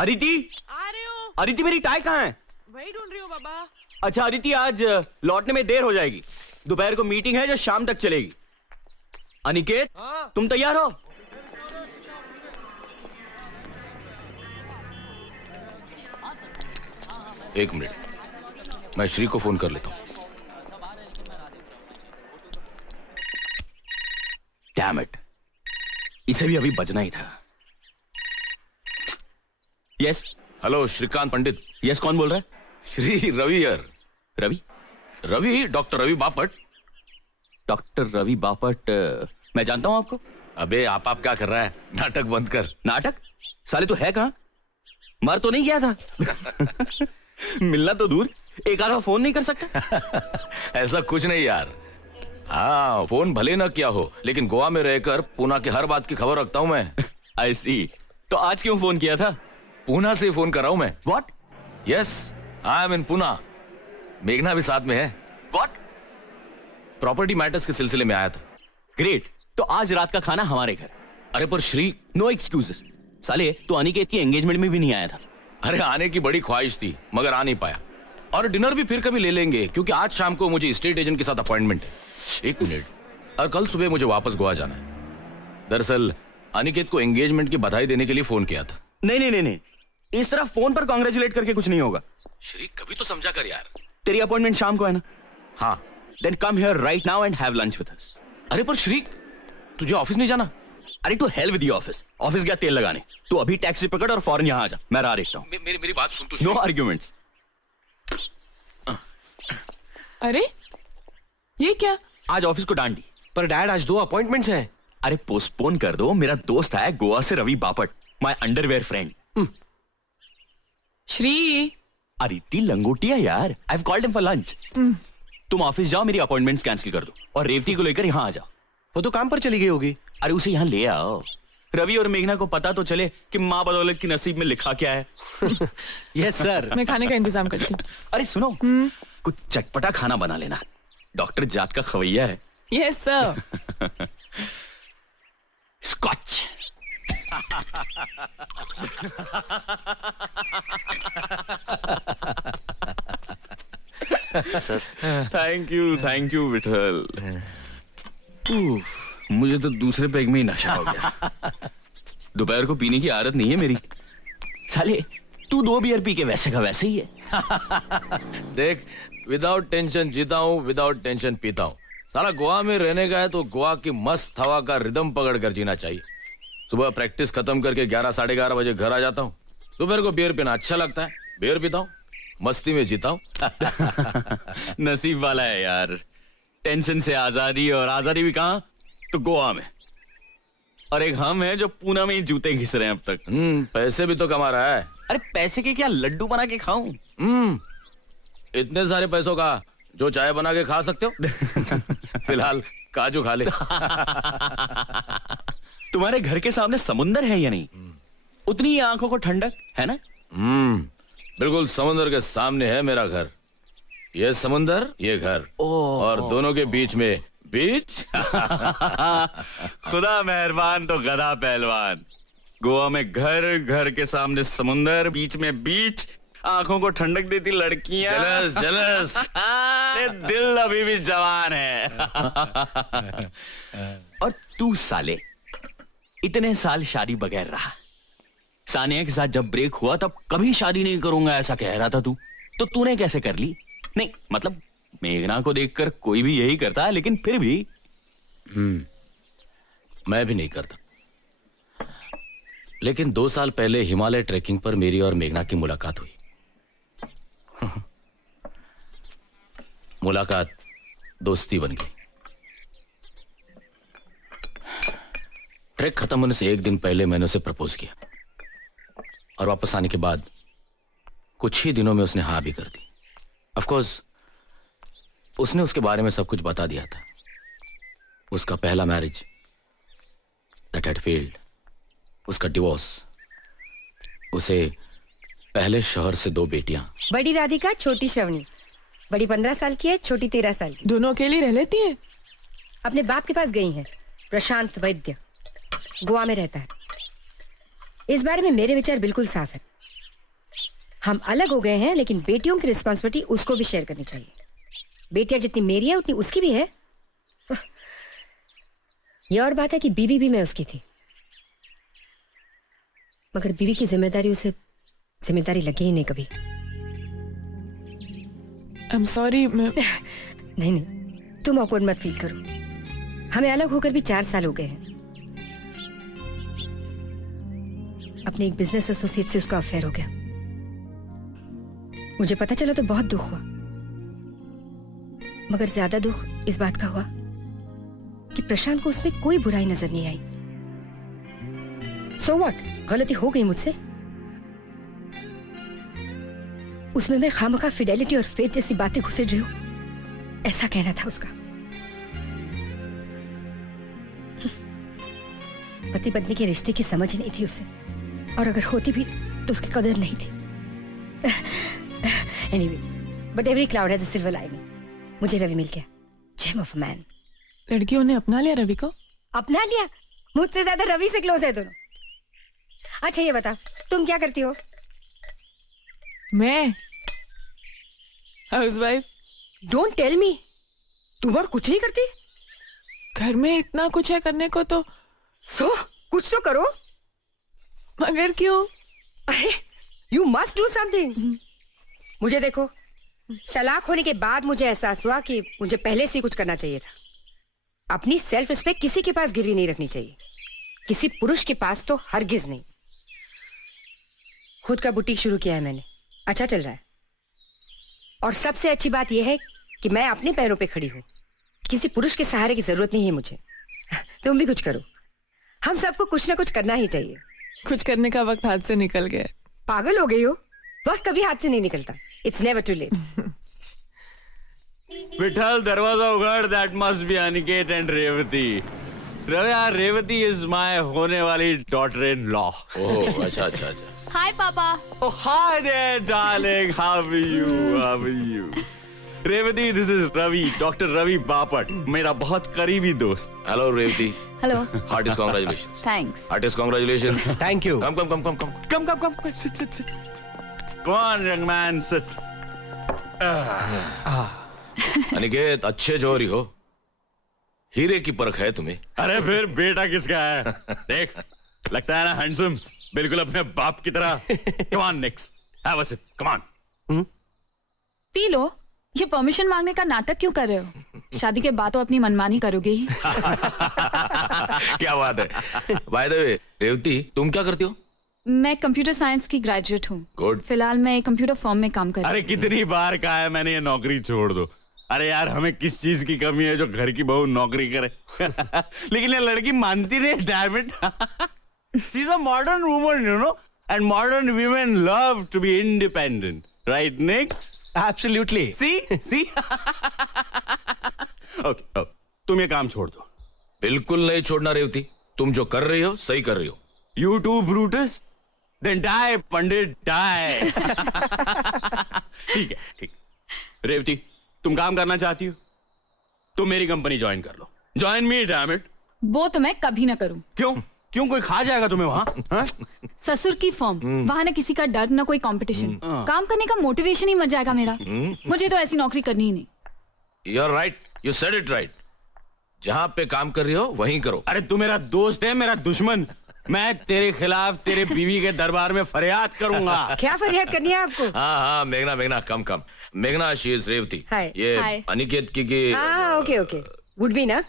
अदिति, आ रही हूँ। अदिति मेरी टाई कहाँ है? वही ढूंढ रही हूँ बाबा। अच्छा अदिति, आज लौटने में देर हो जाएगी। दोपहर को मीटिंग है जो शाम तक चलेगी। अनिकेत, तुम तैयार हो? एक मिनट, मैं श्री को फोन कर लेता हूँ। डैम इट, इसे भी अभी बजना ही था। यस। हेलो श्रीकांत पंडित। यस, कौन बोल रहा है? श्री रवि यार। रवि? रवि, डॉक्टर रवि बापट। डॉक्टर रवि बापट? मैं जानता हूं आपको। अबे आप क्या कर रहा है? नाटक बंद कर। नाटक? साले तो है कहां? मर तो नहीं गया था? मिलना तो दूर, एक आधा फोन नहीं कर सकता? ऐसा कुछ नहीं यार। हाँ, फोन भले ना किया हो, लेकिन गोवा में रहकर पूना की हर बात की खबर रखता हूँ मैं। आई सी। तो आज क्यों फोन किया था? पूना से फोन कर रहा हूँ मैं। व्हाट? यस, आई एम इन पूना। मेघना भी साथ में है। व्हाट? प्रॉपर्टी मैटर्स के सिलसिले में आया था। ग्रेट, तो आज रात का खाना हमारे घर। अरे पर श्री, नो एक्सक्यूजेस। साले तो अनिकेत की एंगेजमेंट में भी नहीं आया था। अरे आने की बड़ी ख्वाहिश थी मगर आ नहीं पाया। और डिनर भी फिर कभी ले लेंगे, क्योंकि आज शाम को मुझे स्टेट एजेंट के साथ अपॉइंटमेंट है। एक मिनट, और कल सुबह मुझे वापस गोवा जाना है। दरअसल अनिकेत को एंगेजमेंट की बधाई देने के लिए फोन किया था। नहीं नहीं नहीं नहीं, इस तरह फोन पर कांग्रेचुलेट करके कुछ नहीं होगा। श्री कभी तो समझा कर यार। तेरी अपॉइंटमेंट शाम को है ना? हाँ। Then come here right now and have lunch with us. अरे पर श्री, तुझे ऑफिस नहीं जाना? अरे to hell with the office. Office गया तेल लगाने। तू अभी टैक्सी पकड़ और फौरन यहाँ आ जा। मैं राह देखता हूँ। मेरी बात सुन तू। No arguments. अरे ये क्या? आज ऑफिस को डांडी। पर डैड, आज 2 अपॉइंटमेंट्स हैं। अरे पोस्टपोन कर दो। मेरा दोस्त है गोवा से, Ravi Bapat, my underwear friend. Shri, Aditi लंगोटिया यार। I have called him for lunch. तुम ऑफिस जाओ, मेरी अपॉइंटमेंट्स कैंसिल कर दो और रेवती को लेकर यहाँ आ जाओ। वो तो काम पर चली गई होगी। अरे उसे यहाँ ले आओ। रवि और मेघना को पता तो चले कि माँ बदौलत की नसीब में लिखा क्या है। Yes sir. मैं खाने का इंतजाम करती हूँ। अरे सुनो, कुछ चटपटा खाना बना लेना। डॉक्टर जात का खवैया है। Yes sir. Scotch. Sir. Thank you Vitthal. मुझे तो दूसरे पैग में ही नशा हो गया। दोपहर को पीने की आदत नहीं है मेरी। साले तू 2 बियर पी के वैसे का वैसे ही है। देख, विदाउट टेंशन जीता हूँ, विदाउट टेंशन पीता हूँ। साला गोवा में रहने का है तो गोवा की मस्त हवा का रिदम पकड़ कर जीना चाहिए। सुबह प्रैक्टिस खत्म करके 11 साढ़े 11 बजे घर आ जाता हूँ। दोपहर को बियर पीना अच्छा लगता है, बियर पीता हूँ, मस्ती में जीता हूँ। नसीब वाला है यार। टेंशन से आजादी, और आजादी भी कहाँ? तो गोवा में। और एक हम है जो पूना में ही जूते घिस रहे हैं अब तक। पैसे भी तो कमा रहा है। अरे पैसे के क्या लड्डू बना के खाऊं? इतने सारे पैसों का जो चाय बना के खा सकते हो। फिलहाल काजू खा ले। तुम्हारे घर के सामने समुंदर है या नहीं? उतनी ही आंखों को ठंडक है ना? बिल्कुल समुंदर के सामने है मेरा घर। ये समुंदर, ये घर, और दोनों के बीच में बीच। खुदा मेहरबान तो गधा पहलवान। गोवा में घर, घर के सामने समुंदर, बीच में बीच, आंखों को ठंडक देती लड़कियां। Jealous jealous. दिल अभी भी जवान है। और तू साले इतने साल शादी बगैर रहा। सानिया के साथ जब ब्रेक हुआ तब कभी शादी नहीं करूंगा ऐसा कह रहा था तू। तो तूने कैसे कर ली? नहीं मतलब मेघना को देखकर कोई भी यही करता है, लेकिन फिर भी। मैं भी नहीं करता। लेकिन 2 साल पहले हिमालय ट्रैकिंग पर मेरी और मेघना की मुलाकात हुई। मुलाकात दोस्ती बन गई। ट्रैक खत्म होने से 1 दिन पहले मैंने उसे प्रपोज किया, और वापस आने के बाद कुछ ही दिनों में उसने हाँ भी कर दी। ऑफ कोर्स उसने उसके बारे में सब कुछ बता दिया था। उसका पहला मैरिज दैट हैड फेल्ड, उसका डिवोर्स, उसे पहले शौहर से 2 बेटियां। बड़ी राधिका, छोटी श्रवणी। बड़ी 15 साल की है, छोटी 13 साल की। दोनों अकेली रह लेती है? अपने बाप के पास गई हैं। प्रशांत वैद्य गोवा में रहता है। इस बारे में मेरे विचार बिल्कुल साफ है। हम अलग हो गए हैं, लेकिन बेटियों की रिस्पॉन्सिबिलिटी उसको भी शेयर करनी चाहिए। बेटियां जितनी मेरी है उतनी उसकी भी है। ये और बात है कि बीवी भी मैं उसकी थी, मगर बीवी की जिम्मेदारी उसे जिम्मेदारी लगी ही नहीं कभी। I am sorry. मैं नहीं नहीं, तुम ऑकवर्ड मत फील करो। हमें अलग होकर भी 4 साल हो गए हैं। अपने एक बिजनेस एसोसिएट से उसका अफेयर हो गया। मुझे पता चला तो बहुत दुख हुआ, मगर ज्यादा दुख इस बात का हुआ कि प्रशांत को उसमें कोई बुराई नजर नहीं आई। सो व्हाट, गलती हो गई मुझसे। उसमें मैं खामखा फिडेलिटी और फेथ जैसी बातें घुसेड़ रही हूं, ऐसा कहना था उसका। पति पत्नी के रिश्ते की समझ नहीं थी उसे, और अगर होती भी तो उसकी कदर नहीं थी। Anyway, but every cloud has a silver lining. मुझे रवि मिल गया, जेम ऑफ अ मैन। लड़कियों ने अपना लिया रवि को। अपना लिया? मुझसे ज्यादा रवि से क्लोज है दोनों। अच्छा ये बता, तुम क्या करती हो? मैं हाउसवाइफ। डोंट टेल मी, तुम और कुछ नहीं करती? घर में इतना कुछ है करने को तो। कुछ तो करो। मगर क्यों? अरे यू मस्ट डू समथिंग। मुझे देखो, तलाक होने के बाद मुझे एहसास हुआ कि मुझे पहले से ही कुछ करना चाहिए था। अपनी सेल्फ रिस्पेक्ट किसी के पास गिरवी नहीं रखनी चाहिए, किसी पुरुष के पास तो हरगिज नहीं। खुद का बुटीक शुरू किया है मैंने, अच्छा चल रहा है। और सबसे अच्छी बात यह है कि मैं अपने पैरों पे खड़ी हूं, किसी पुरुष के सहारे की जरूरत नहीं है मुझे। तुम भी कुछ करो, हम सबको कुछ ना कुछ करना ही चाहिए। कुछ करने का वक्त हाथ से निकल गया। पागल हो गई हो? वक्त कभी हाथ से नहीं निकलता। It's never too late. Vithal, दरवाजा उगाड़। That must be Aniket and Revati. Revati is my होने वाली डॉटर इन लॉ। ओह, अच्छा अच्छा अच्छा। हाय पापा। Oh, hi there, darling. How are you? How are you? Revati, this is Ravi, Dr. Ravi Bapat, मेरा बहुत करीबी दोस्त। Hello Revati. Hello. Heartiest congratulation. Thanks. Heartiest congratulation. Thank you. Come come come come come. Come. Sit. Come on, young man, sit. Aniket, अच्छे जोरी हो, हीरे की परख है तुम्हें। अरे फिर बेटा किसका है? देख, लगता है ना हैंडसम, बिल्कुल अपने बाप की तरह। Come on, next. Have a sip. Come on. पी लो। ये परमिशन मांगने का नाटक क्यों कर रहे हो? शादी के बाद तो अपनी मनमानी करोगे ही। क्या बात है। बाय द वे रेवती, तुम क्या करती हो? मैं कंप्यूटर साइंस की ग्रेजुएट हूँ। गुड। फिलहाल मैं कंप्यूटर फर्म में काम कर रही अरे कितनी बार कहा है मैंने ये नौकरी छोड़ दो। अरे यार, हमें किस चीज की कमी है जो घर की बहू नौकरी करे? लेकिन ये लड़की मानती नहीं। Damn it. She's a modern woman, you know, and modern women love to be independent, right, Nick? Absolutely. See? Okay, तुम ये काम छोड़ दो। बिल्कुल नहीं छोड़ना रेवती, तुम जो कर रही हो सही कर रही हो। You too, Brutus? Then die, Pandit, die. ठीक है। रेवती, तुम काम करना चाहती हो? तुम मेरी कंपनी ज्वाइन कर लो। Join me, damn it. वो तो मैं कभी ना करूँ। क्यों कोई खा जाएगा तुम्हें वहां? ससुर की फर्म, वहाँ ना किसी का डर ना कोई कंपटीशन। काम करने का मोटिवेशन ही मर जाएगा मेरा। मुझे तो ऐसी नौकरी करनी ही नहीं। You're right, you said it right. जहां पे काम कर रही हो वहीं करो। अरे तू मेरा दोस्त है, मेरा दुश्मन। मैं तेरे खिलाफ तेरे बीवी के दरबार में फरियाद करूंगा। क्या फरियाद करनी है आपको? हाँ, मेघना कम। मेघना, शी इज रेवती। हाय। ये हाय। अनिकेत की हाँ, ओके। वुड बी ना?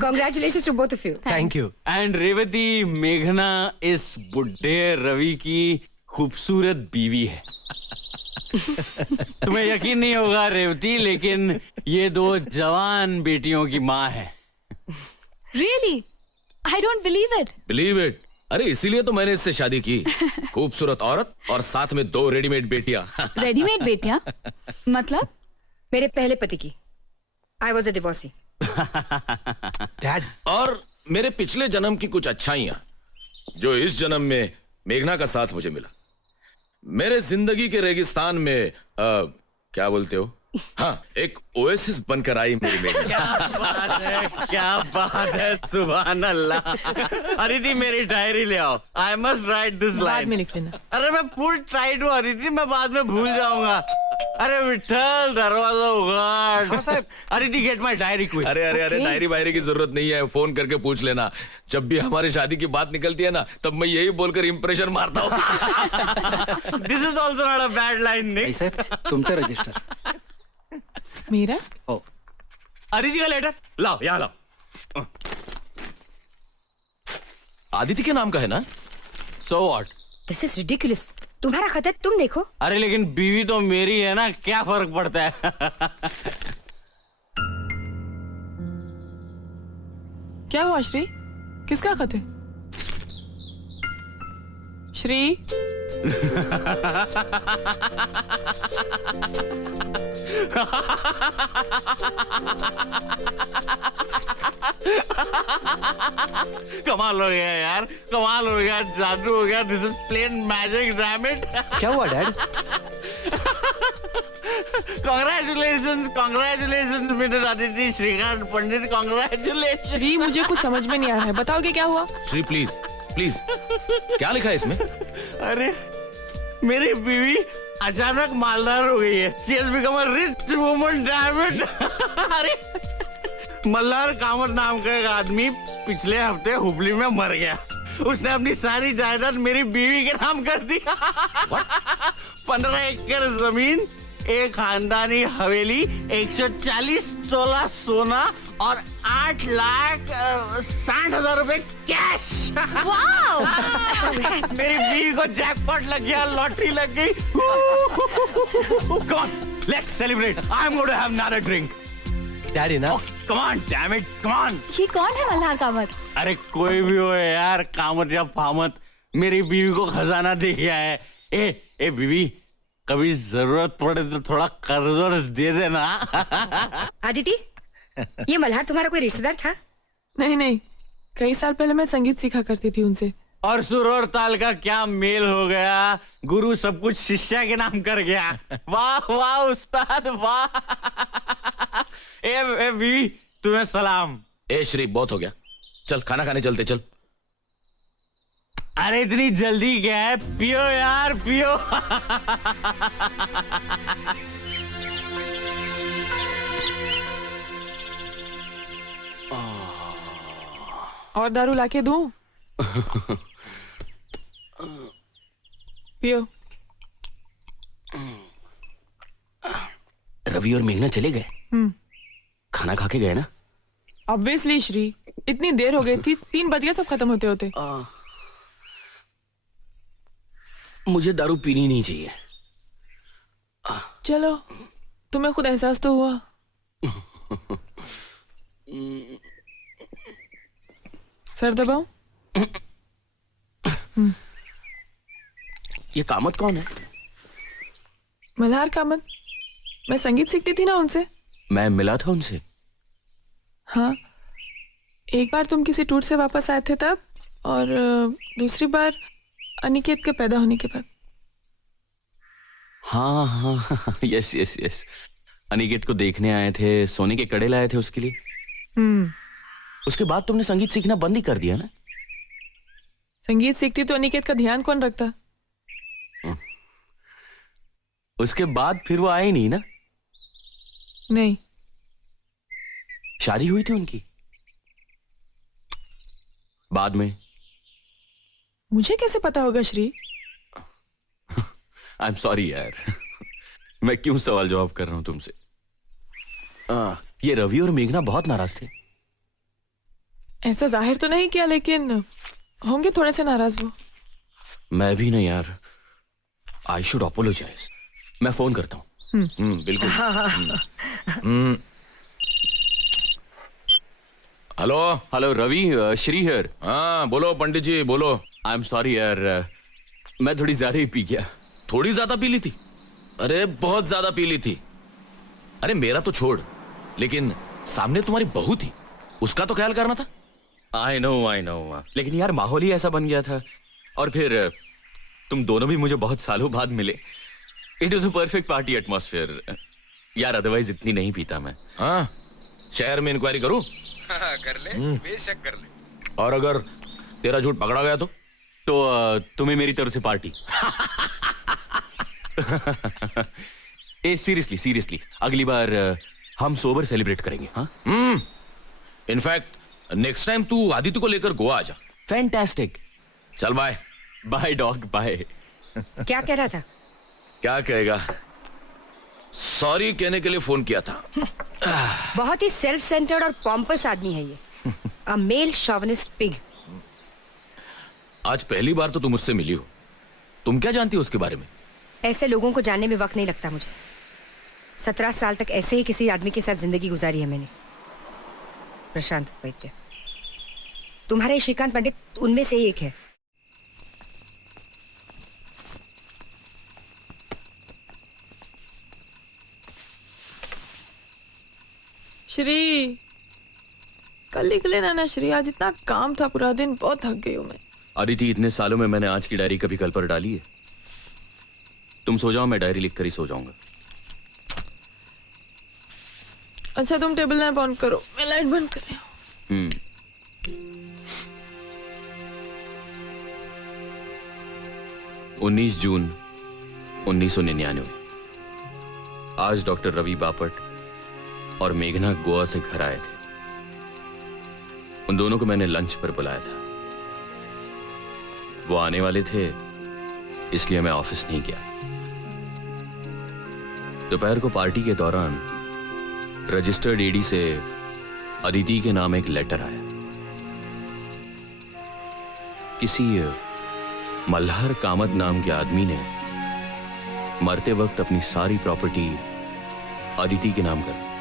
Congratulations to both of you. Thank you. And Revati, मेघना इस बुड्ढे रवि की खूबसूरत बीवी है। तुम्हें यकीन नहीं होगा रेवती, लेकिन ये 2 जवान बेटियों की माँ है। Really? I don't believe it. Believe it. अरे इसीलिए तो मैंने इससे शादी की। खूबसूरत औरत और साथ में 2 रेडीमेड बेटियां। रेडीमेड बेटियां? मतलब? मेरे पहले पति की। I was a divorcee. Dad, और मेरे पिछले जन्म की कुछ अच्छाइयां जो इस जन्म में मेघना का साथ मुझे मिला। मेरे जिंदगी के रेगिस्तान में क्या बोलते हो, हाँ, एक ओएसिस बनकर आई मेरी मेघना। क्या बात है, सुभान अल्लाह। अदिति मेरी डायरी ले आओ, आई मस्ट राइट दिस बाद लाइन। में लिख लेना। अरे मैं फुल टाइट हूँ अदिति, मैं बाद में भूल जाऊंगा। अरे विठल दरवाजा उगाड़। Aditi get my diary quick. अरे अरे अरे, Okay. डायरी वायरी की जरूरत नहीं है, फोन करके पूछ लेना। जब भी हमारी शादी की बात निकलती है ना, तब मैं यही बोलकर इंप्रेशन मारता हूँ। This is also not a bad line निक। साहेब तुमचं रजिस्टर. मेरा? हो. अदिति का लेटर लाओ, यहाँ लाओ। आदित्य के नाम का है ना? So what? This is ridiculous. तुम्हारा खत है, तुम देखो. अरे लेकिन बीवी तो मेरी है ना, क्या फर्क पड़ता है? क्या हुआ श्री? किसका खत है? श्री? कमाल हो गया यार, कमाल हो गया, जादू हो गया। This is plain magic, damn it. क्या हुआ dad? Congratulation, congratulation Mrs Aditi Shrikant Pandit, congratulation. Shri, मुझे कुछ समझ में नहीं आ रहा है, बताओगे क्या हुआ? श्री प्लीज प्लीज, क्या लिखा है इसमें? अरे मेरी बीवी अचानक मालदार हो गई है। She has become a rich woman, damn it. अरे मल्हार कामत नाम का एक आदमी पिछले हफ्ते हुबली में मर गया। उसने अपनी सारी जायदाद मेरी बीवी के नाम कर दी। 15 एकड़ जमीन, एक खानदानी हवेली, 140 तोला सोना और 8,60,000 रुपए कैश। मेरी बीवी को जैकपॉट लग गया, लॉटरी लग गई। Come on, let's celebrate. I'm going to have another drink. Daddy ना. Come on, damn it, come on. ये कौन है मल्हार कामत? अरे कोई भी हो यार, कामत या फामत, मेरी बीवी को खजाना दे गया है। ए बीवी, कभी जरूरत पड़े तो थोड़ा कर्ज वर्ज दे देना। आदिति, ये मल्हार तुम्हारा कोई रिश्तेदार था? नहीं नहीं, कई साल पहले मैं संगीत सीखा करती थी उनसे। और सुर और ताल का क्या मेल हो गया, गुरु सब कुछ शिष्या के नाम कर गया। वाह वाह उस्ताद वाह। ए बीवी, तुम्हें सलाम। ए श्री, बहुत हो गया, चल खाना खाने चलते, चल। अरे इतनी जल्दी क्या है, पियो यार पियो। और दारू लाके दूं? पियो। रवि और मेघना चले गए? खाना खा के गए ना? ऑब्वियसली श्री, इतनी देर हो गई थी, 3 बज गए सब खत्म होते होते। मुझे दारू पीनी नहीं चाहिए। चलो, तुम्हें खुद एहसास तो हुआ। सर दबाओ। ये कामत कौन है? मल्हार कामत, मैं संगीत सीखती थी ना उनसे। मैं मिला था उनसे। हाँ, एक बार तुम किसी टूर से वापस आए थे तब, और दूसरी बार अनिकेत के पैदा होने के बाद। हाँ हाँ, यस यस यस, अनिकेत को देखने आए थे, सोने के कड़े लाए थे उसके लिए। उसके बाद तुमने संगीत सीखना बंद ही कर दिया ना? संगीत सीखती तो अनिकेत का ध्यान कौन रखता? उसके बाद फिर वो आए नहीं ना? नहीं। शादी हुई थी उनकी बाद में। मुझे कैसे पता होगा श्री? आई एम सॉरी यार, मैं क्यों सवाल जवाब कर रहा हूं तुमसे। ये रवि और मेघना बहुत नाराज थे। ऐसा जाहिर तो नहीं किया, लेकिन होंगे थोड़े से नाराज वो। मैं भी नहीं यार, आई शुड अपोलोजाइज। मैं फोन करता हूँ। बिल्कुल। Hello hello Ravi, Shri here. हाँ बोलो पंडित जी, बोलो। आई एम सॉरी यार, मैं थोड़ी ज्यादा ही पी गया। थोड़ी ज्यादा पी ली थी? अरे बहुत ज्यादा पी ली थी। अरे मेरा तो छोड़, लेकिन सामने तुम्हारी बहू थी, उसका तो ख्याल करना था। आई नो, लेकिन यार माहौल ही ऐसा बन गया था। और फिर तुम दोनों भी मुझे बहुत सालों बाद मिले। It was a perfect party atmosphere. यार अदरवाइज इतनी नहीं पीता मैं। हाँ, शहर में इंक्वायरी करूं? कर ले, बेशक कर ले। और अगर तेरा झूठ पकड़ा गया तो? तुम्हें मेरी तरफ से पार्टी। ए सीरियसली सीरियसली, अगली बार हम सोबर सेलिब्रेट करेंगे। हाँ, इनफैक्ट नेक्स्ट टाइम तू आदित्य को लेकर गोवा आ जा। फैंटास्टिक। चल बाय। Bye dog bye. क्या कह रहा था? क्या कहेगा, सॉरी कहने के लिए फोन किया था। बहुत ही सेल्फ सेंटर्ड और पॉम्पस आदमी है ये। अ मेल शॉविनिस्ट पिग। आज पहली बार तो तुम मुझसे मिली हो, तुम क्या जानती हो उसके बारे में? ऐसे लोगों को जानने में वक्त नहीं लगता मुझे। 17 साल तक ऐसे ही किसी आदमी के साथ जिंदगी गुजारी है मैंने, प्रशांत वैद्य। तुम्हारे श्रीकांत पंडित उनमें से ही एक है। श्री, कल लिख लेना ना श्री, आज इतना काम था पूरा दिन, बहुत थक गई हूँ मैं। अदिति, इतने सालों में मैंने आज की डायरी कभी कल पर डाली है? तुम सो जाओ, मैं डायरी लिखकर ही सो जाऊंगा। अच्छा तुम टेबल लैंप ऑन करो, मैं लाइट बंद कर रही हूँ। 19 जून 1999। आज डॉक्टर रवि बापट और मेघना गोवा से घर आए थे। उन दोनों को मैंने लंच पर बुलाया था। वो आने वाले थे, इसलिए मैं ऑफिस नहीं गया। दोपहर को पार्टी के दौरान रजिस्टर्ड एडी से अदिति के नाम एक लेटर आया। किसी मल्हार कामत नाम के आदमी ने मरते वक्त अपनी सारी प्रॉपर्टी अदिति के नाम कर दी।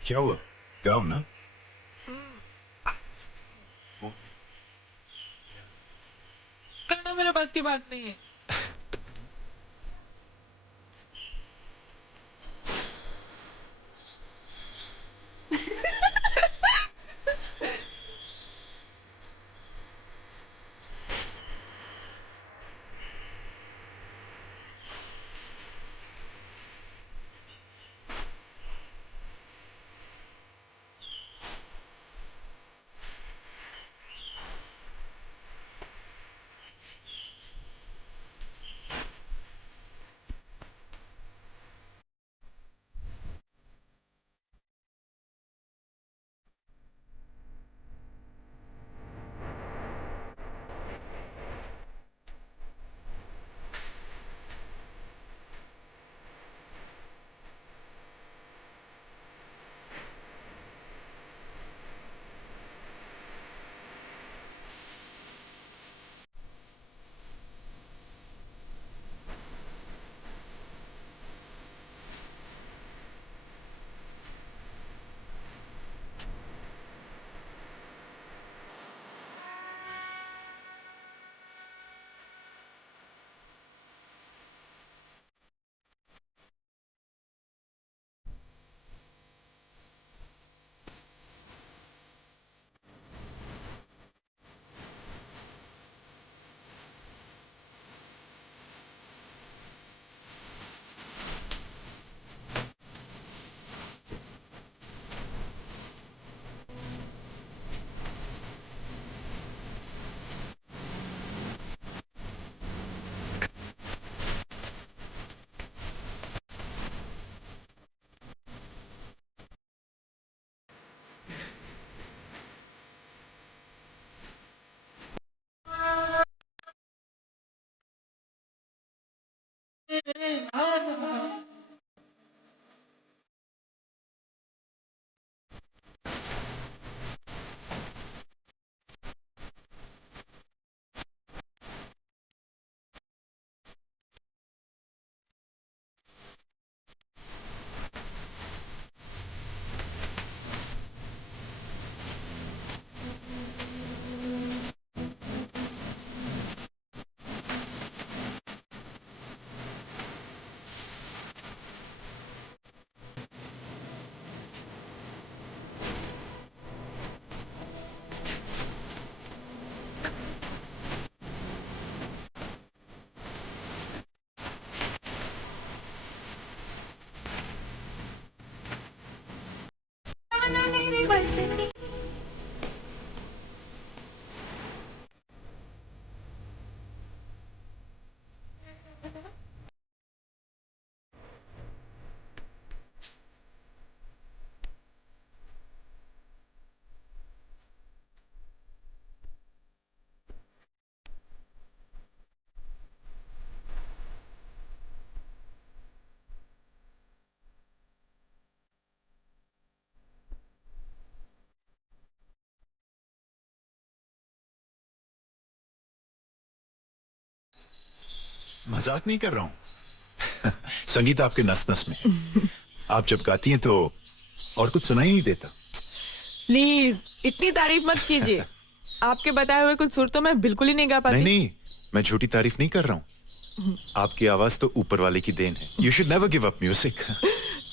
क्या हुआ? गाओ ना। करना मेरे बात की बात नहीं है। मजाक नहीं कर रहा हूं। संगीत आपके नस नस में है। आप जब गाती हैं तो और कुछ सुनाई नहीं देता। प्लीज इतनी तारीफ मत कीजिए। आपके बताए हुए कुछ सुर तो मैं बिल्कुल ही नहीं गा पाती। नहीं, मैं झूठी तारीफ नहीं कर रहा हूं। आपकी आवाज तो ऊपर वाले की देन है। You should never give up music.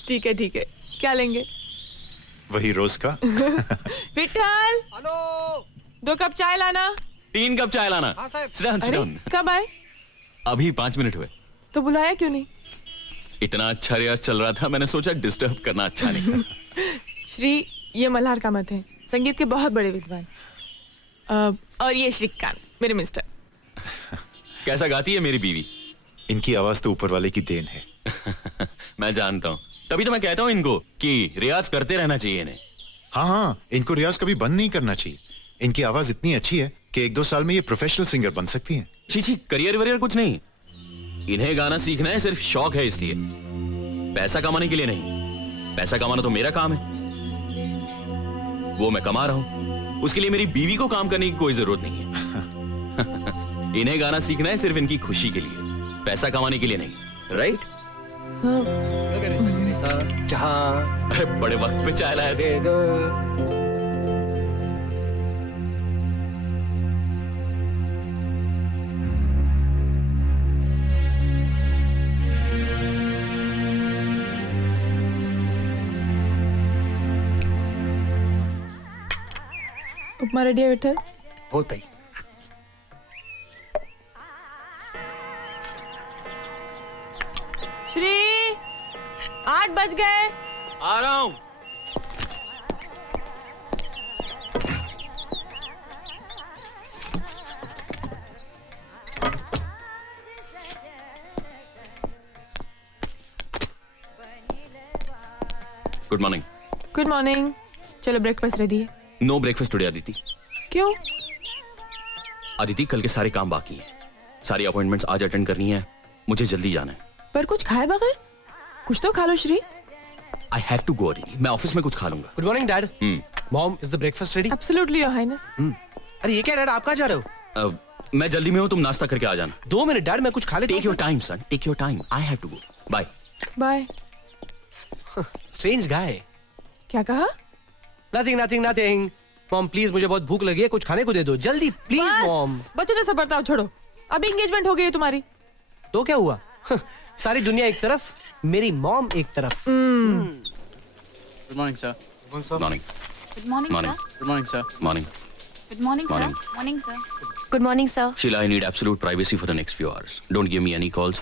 ठीक है, क्या लेंगे? वही रोज का। विठल, हेलो। 2 कप चाय लाना। 3 कप चाय लाना। हाँ, साहब। Sit down, sit अरे down. कब आए? अभी 5 मिनट हुए। तो बुलाया क्यों नहीं? इतना अच्छा रियाज चल रहा था, मैंने सोचा डिस्टर्ब करना अच्छा नहीं। श्री, ये मल्हार कामत है, संगीत के बहुत बड़े विद्वान। और ये श्रीकांत, मेरे मिस्टर। कैसा गाती है मेरी बीवी? इनकी आवाज तो ऊपर वाले की देन है। मैं जानता हूँ, तभी तो मैं कहता हूँ इनको कि रियाज करते रहना चाहिए इन्हें। हाँ, इनको रियाज कभी बंद नहीं करना चाहिए। इनकी आवाज इतनी अच्छी है कि 1-2 साल में ये प्रोफेशनल सिंगर बन सकती हैं। छी, करियर वरियर कुछ नहीं। इन्हें गाना सीखना है सिर्फ शौक है, इसलिए पैसा कमाने के लिए नहीं। पैसा कमाना तो मेरा काम है, वो मैं कमा रहा हूं। उसके लिए मेरी बीवी को काम करने की कोई जरूरत नहीं है। इन्हें गाना सीखना है सिर्फ इनकी खुशी के लिए, पैसा कमाने के लिए नहीं। राइट? जहाँ अरे बड़े वक्त पे चाय लाए थे। उपमा रेडी है विठल? होता ही। श्री, 8 बज गए। आ रहा हूं। Good morning. Good morning. चलो ब्रेकफास्ट रेडी है। No breakfast today Aditi. क्यों? अदिति, कल के सारे काम बाकी हैं। सारी अपॉइंटमेंट्स आज अटेंड करनी है, मुझे जल्दी जाना है। पर कुछ खाए बगैर कुछ तो खा लो Shri. I have to go Aditi, मैं ऑफिस में कुछ खा लूंगा। Good morning dad. Mom, is the breakfast ready? Absolutely your highness. अरे ये क्या डैड, आप कहाँ जा रहे हो? मैं जल्दी में हूँ, तुम नाश्ता करके आ जाना। 2 मिनट डैड, मैं कुछ खा लेता take your time son, take your time. I have to go. Bye. Bye. Strange guy. क्या कहा? नथिंग। मॉम प्लीज, मुझे बहुत भूख लगी है, कुछ खाने को दे दो जल्दी प्लीज मॉम। बच्चों जैसा बर्ताव छोड़ो। अभी एंगेजमेंट हो गई है तुम्हारी। तो क्या हुआ? सारी दुनिया एक तरफ, मेरी मॉम एक तरफ। Good morning, sir. Morning. Good morning Morning. Sir. Good morning, sir. Morning. Good morning sir. Morning. Morning sir. Good morning sir. Sheila, I need absolute privacy for the next few hours. Don't give me any calls.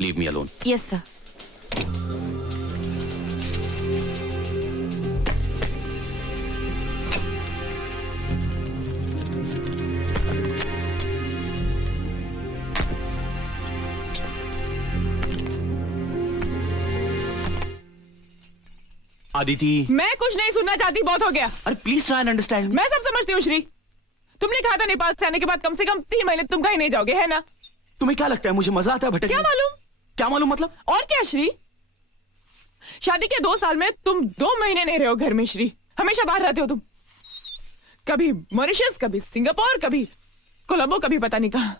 Leave me alone. Yes sir. Aditi, मैं कुछ नहीं सुनना चाहती, बहुत हो गया। अरे please try and understand. मैं सब समझती हूँ श्री। तुमने कहा था नेपाल से आने के बाद कम से कम 3 महीने तुम कहीं नहीं जाओगे, है ना? तुम्हें क्या लगता है मुझे मजा आता है भटकने? क्या मालूम? क्या मालूम मतलब? और क्या श्री? शादी के 2 साल में तुम 2 महीने नहीं रहे हो घर में श्री। हमेशा बाहर रहते हो तुम। कभी मॉरिशस, कभी सिंगापुर, कभी कोलंबो, कभी पता नहीं कहां।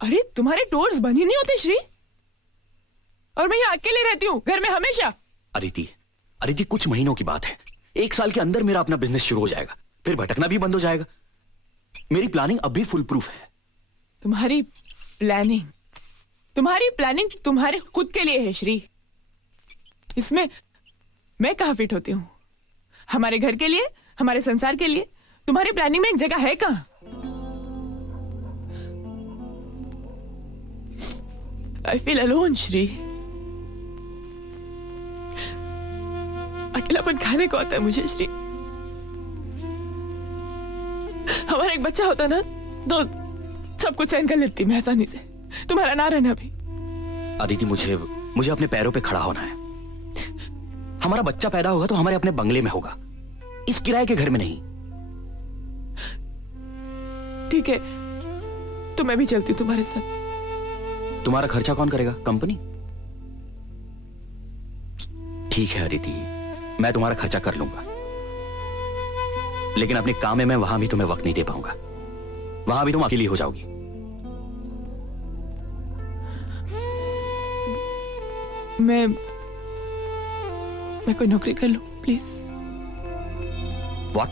अरे तुम्हारे टूर्स बन ही नहीं होते श्री। और मैं यहाँ अकेले रहती हूँ घर में हमेशा। अदिति, कुछ महीनों की बात है। 1 साल के अंदर मेरा अपना बिजनेस शुरू हो जाएगा, फिर भटकना भी बंद हो जाएगा। मेरी प्लानिंग अब भी फुल प्रूफ है। तुम्हारी प्लानिंग तुम्हारे खुद के लिए है श्री। इसमें मैं कहाँ फिट होती हूँ? हमारे घर के लिए, हमारे संसार के लिए तुम्हारी प्लानिंग में एक जगह है कहाँ? I feel alone Shri. अकेलापन खाने को आता है मुझे श्री। हमारा एक बच्चा होता ना तो सब कुछ सहन कर लेती मैं आसानी से। तुम्हारा ना रहना भी। अदिति, मुझे अपने पैरों पे खड़ा होना है। हमारा बच्चा पैदा होगा तो हमारे अपने बंगले में होगा, इस किराए के घर में नहीं। ठीक है, तो मैं भी चलती हूँ तुम्हारे साथ। तुम्हारा खर्चा कौन करेगा? कंपनी? ठीक है अदिति, मैं तुम्हारा खर्चा कर लूंगा, लेकिन अपने काम में मैं वहां भी तुम्हें वक्त नहीं दे पाऊंगा। वहां भी तुम अकेली हो जाओगी। मैं कोई नौकरी कर लूं प्लीज? व्हाट?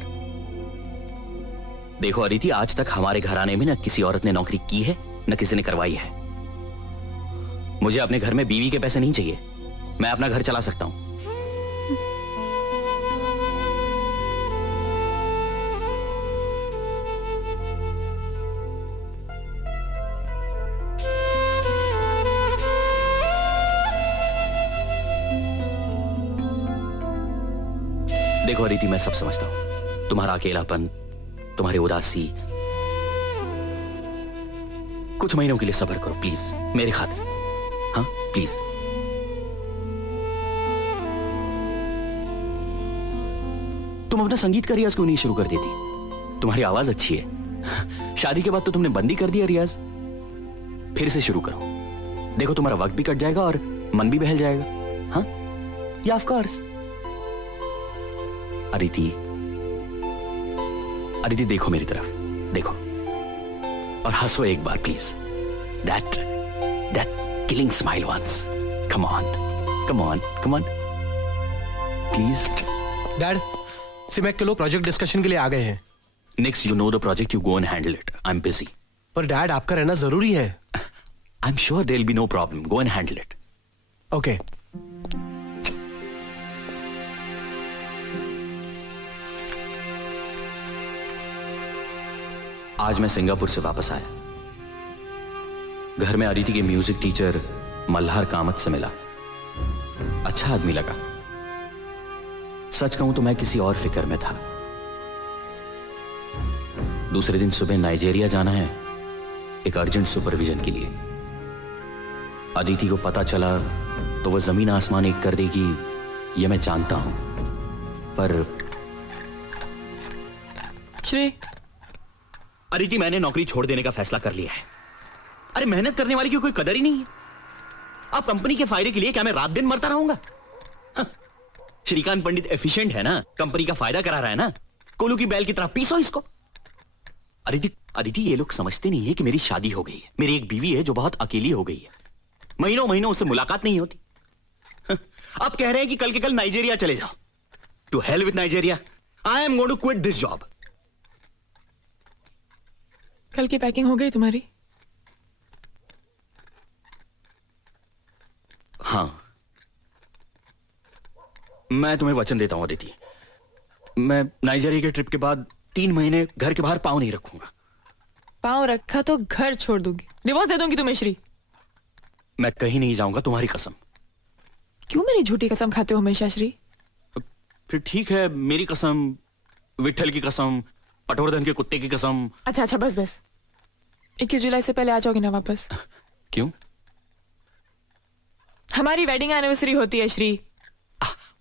देखो अदिति, आज तक हमारे घराने में न किसी औरत ने नौकरी की है न किसी ने करवाई है। मुझे अपने घर में बीवी के पैसे नहीं चाहिए। मैं अपना घर चला सकता हूं। देखो अदिति, मैं सब समझता हूं, तुम्हारा अकेलापन, तुम्हारी उदासी। कुछ महीनों के लिए सब्र करो प्लीज, मेरे खातिर। हाँ प्लीज। तुम अपना संगीत का रियाज क्यों नहीं शुरू कर देती? तुम्हारी आवाज अच्छी है। शादी के बाद तो तुमने बंद ही कर दिया रियाज। फिर से शुरू करो। देखो तुम्हारा वक्त भी कट जाएगा और मन भी बहल जाएगा। हाँ या ऑफ कोर्स। अदिति, अदिति देखो मेरी तरफ, देखो और हंसो एक बार please. That killing smile once. Come on, come on, come on please. Dad, सिमैक के लोग प्रोजेक्ट डिस्कशन के लिए आ गए हैं। Next you know the project, you go and handle it. I am busy. पर डैड, आपका रहना जरूरी है। I am sure there will be no problem. Go and handle it. Okay. आज मैं सिंगापुर से वापस आया। घर में अदिति के म्यूजिक टीचर मल्हार कामत से मिला। अच्छा आदमी लगा। सच कहूं तो मैं किसी और फिक्र में था। दूसरे दिन सुबह नाइजीरिया जाना है एक अर्जेंट सुपरविजन के लिए। अदिति को पता चला तो वह जमीन आसमान एक कर देगी, यह मैं जानता हूं। पर श्री, अदिति, मैंने नौकरी छोड़ देने का फैसला कर लिया है। अरे मेहनत करने वाले की कोई कदर ही नहीं है। आप कंपनी के फायदे के लिए क्या मैं रात दिन मरता रहूंगा? हाँ। श्रीकांत पंडित एफिशिएंट है ना, कंपनी का फायदा करा रहा है ना। कोलू की बैल की तरह पीसो इसको। अदिति, ये लोग समझते नहीं है कि मेरी शादी हो गई है। मेरी एक बीवी है जो बहुत अकेली हो गई है। महीनों महीनों उससे मुलाकात नहीं होती। हाँ। अब कह रहे हैं कि कल के कल नाइजीरिया चले जाओ। To hell with Nigeria. I am going to quit this job. कल की पैकिंग हो गई तुम्हारी? हाँ, मैं तुम्हें वचन देता हूं अदिति, मैं नाइजीरिया के ट्रिप के बाद 3 महीने घर के बाहर पांव नहीं रखूंगा। पांव रखा तो घर छोड़ दूंगी, डिवोर्स दे दूंगी तुम्हें श्री। मैं कहीं नहीं जाऊंगा, तुम्हारी कसम। क्यों मेरी झूठी कसम खाते हो हमेशा श्री? फिर ठीक है, मेरी कसम, विट्ठल की कसम, पटवर्धन के कुत्ते की कसम। अच्छा बस 21 जुलाई से पहले आ जाओगे ना वापस? क्यों? हमारी वेडिंग एनिवर्सरी होती है श्री।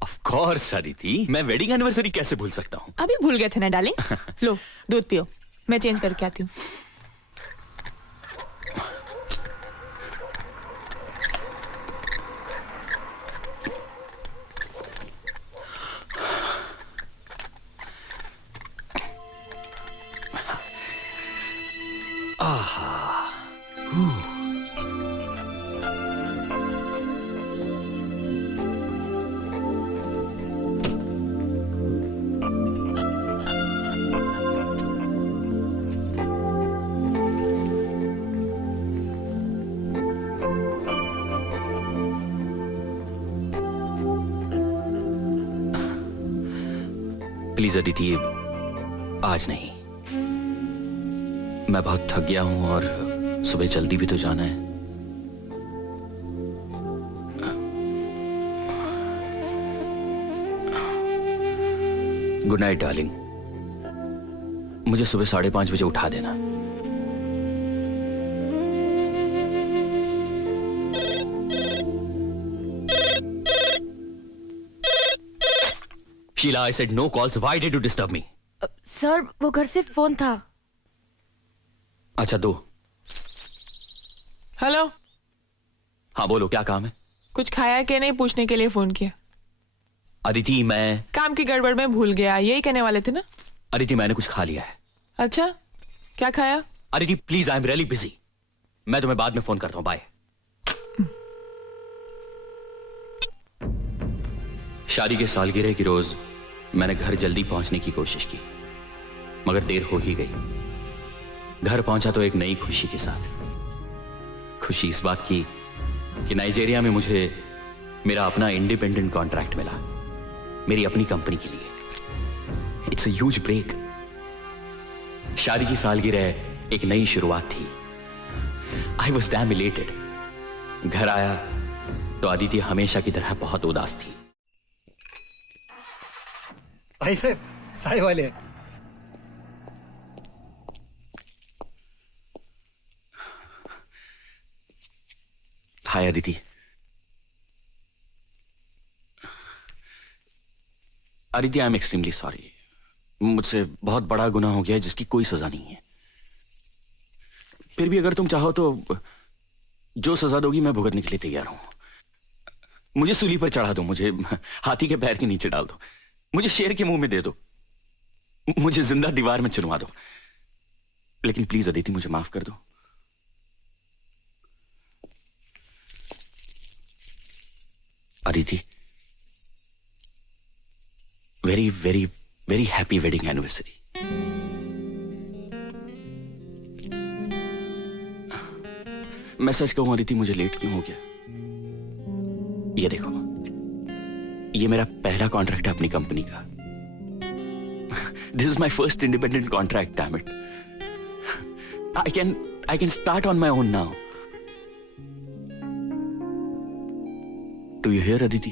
ऑफ कोर्स अदिति, मैं वेडिंग एनिवर्सरी कैसे भूल सकता हूं? अभी भूल गए थे ना डार्लिंग। लो दूध पियो, मैं चेंज करके आती हूँ। प्लीज अदिति, आज नहीं। मैं बहुत थक गया हूं और सुबह जल्दी भी तो जाना है। Good night darling. मुझे सुबह 5:30 बजे उठा देना। Sheela, I said no calls. Why did you disturb me? Sir, वो घर से फोन था। अच्छा, दो। हेलो। हाँ बोलो, क्या काम है? कुछ खाया कि नहीं पूछने के लिए फोन किया। अदिति, मैं काम की गड़बड़ में भूल गया, यही कहने वाले थे ना? अदिति, मैंने कुछ खा लिया है। अच्छा, क्या खाया? Aditi please, I am really busy. मैं तुम्हें बाद में फोन करता हूं। बाय। शादी के सालगिरह की रोज मैंने घर जल्दी पहुंचने की कोशिश की, मगर देर हो ही गई। घर पहुंचा तो एक नई खुशी के साथ। खुशी इस बात की कि नाइजीरिया में मुझे मेरा अपना इंडिपेंडेंट कॉन्ट्रैक्ट मिला, मेरी अपनी कंपनी के लिए। It's a huge break. शादी की सालगिरह एक नई शुरुआत थी। I was damn elated. घर आया तो अदिति हमेशा की तरह बहुत उदास थी। भाई साहब, साय वाले हैं। Hi Aditi. Aditi, I am extremely sorry. मुझसे बहुत बड़ा गुनाह हो गया है जिसकी कोई सजा नहीं है। फिर भी अगर तुम चाहो तो जो सजा दोगी मैं भुगतने के लिए तैयार हूं। मुझे सूली पर चढ़ा दो, मुझे हाथी के पैर के नीचे डाल दो, मुझे शेर के मुंह में दे दो, मुझे जिंदा दीवार में चुनवा दो, लेकिन प्लीज अदिति मुझे माफ कर दो। Aditi, very very very happy wedding anniversary. मैं सच कहूं अदिति, मुझे लेट क्यों हो गया? ये देखो, ये मेरा पहला कॉन्ट्रैक्ट है अपनी कंपनी का। This is my first independent contract, damn it. I can start on my own now. Do you here Aditi?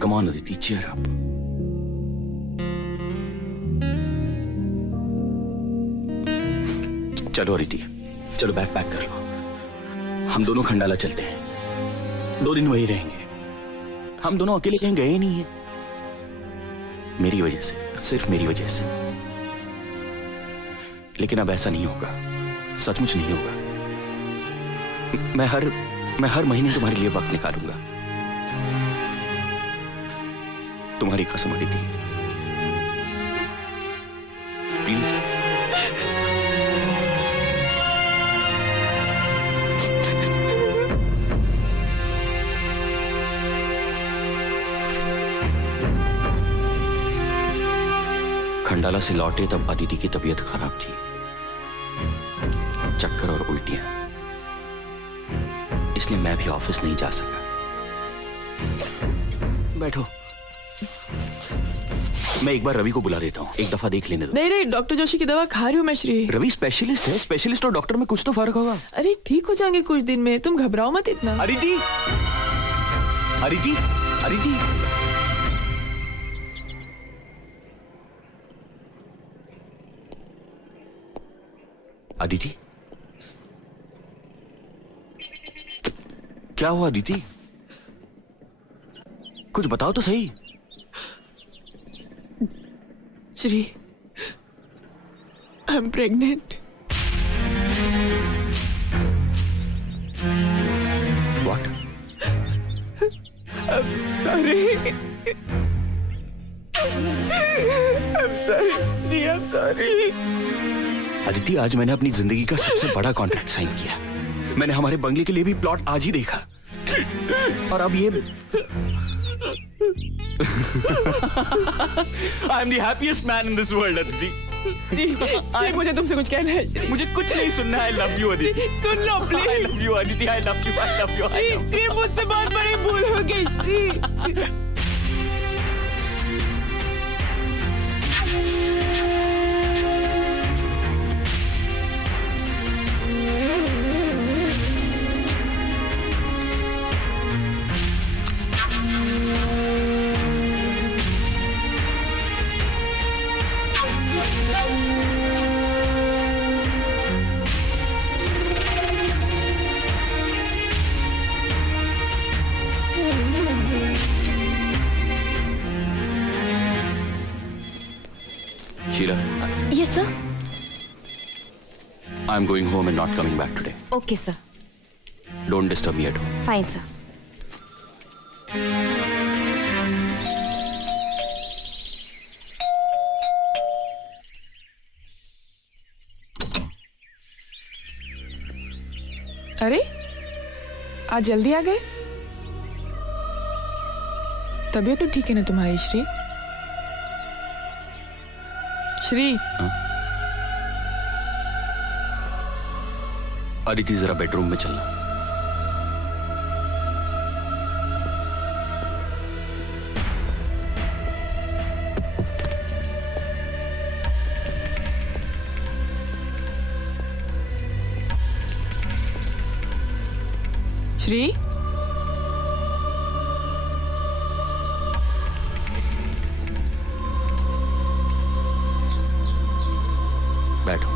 Come on, Aditi, cheer up. चलो अदिति, चलो बैग पैक कर लो। हम दोनों खंडाला चलते हैं। 2 दिन वही रहेंगे। हम दोनों अकेले कहीं गए नहीं हैं। मेरी वजह से, सिर्फ मेरी वजह से। लेकिन अब ऐसा नहीं होगा, सचमुच नहीं होगा। मैं हर महीने तुम्हारे लिए वक्त निकालूंगा। तुम्हारी कसम अदिति, प्लीज। खंडाला से लौटे तब अदिति की तबीयत खराब थी, चक्कर और उल्टियां। इसलिए मैं भी ऑफिस नहीं जा सका। बैठो, मैं एक बार रवि को बुला देता हूँ, एक दफा देख लेने दो। नहीं, डॉक्टर जोशी की दवा खा रही हूँ मैं श्री। रवि स्पेशलिस्ट है, स्पेशलिस्ट और डॉक्टर में कुछ तो फर्क होगा। अरे ठीक हो जाएंगे कुछ दिन में, तुम घबराओ मत इतना। अदिति, अदिति, अदिति। अदिति, क्या हुआ अदिति? कुछ बताओ तो सही। Shri, I am pregnant. What? Shri, I am sorry. Aditi, आज मैंने अपनी जिंदगी का सबसे बड़ा कॉन्ट्रैक्ट साइन किया। मैंने हमारे बंगले के लिए भी प्लॉट आज ही देखा, और अब ये I am the happiest man in this world, Aditi. Shri, मुझे तुमसे कुछ कहना है श्री। मुझे कुछ नहीं सुनना है। I love you, Aditi. Soon low please. I love you, Aditi. I love you, I love you, I love you। Shri, मुझसे बहुत बड़ी भूल हो गई Shri. Sheila, Yes, sir. I am going home and not coming back today. Okay, sir. Don't disturb me at home. Fine, sir. अरे आज जल्दी आ गए? तबीयत तो ठीक है ना तुम्हारी श्री? श्री अदिति जरा बेडरूम में चलना। श्री बैठो।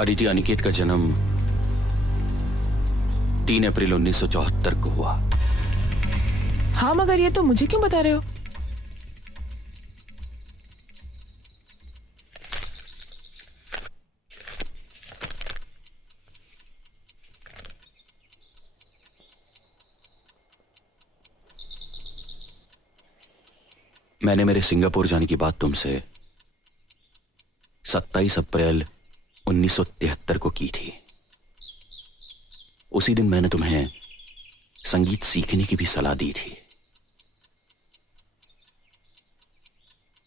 अदिति अनिकेत का जन्म 3 अप्रैल 1974 को हुआ। हाँ, मगर ये तो मुझे क्यों बता रहे हो? मैंने मेरे सिंगापुर जाने की बात तुमसे 27 अप्रैल 1973 को की थी। उसी दिन मैंने तुम्हें संगीत सीखने की भी सलाह दी थी।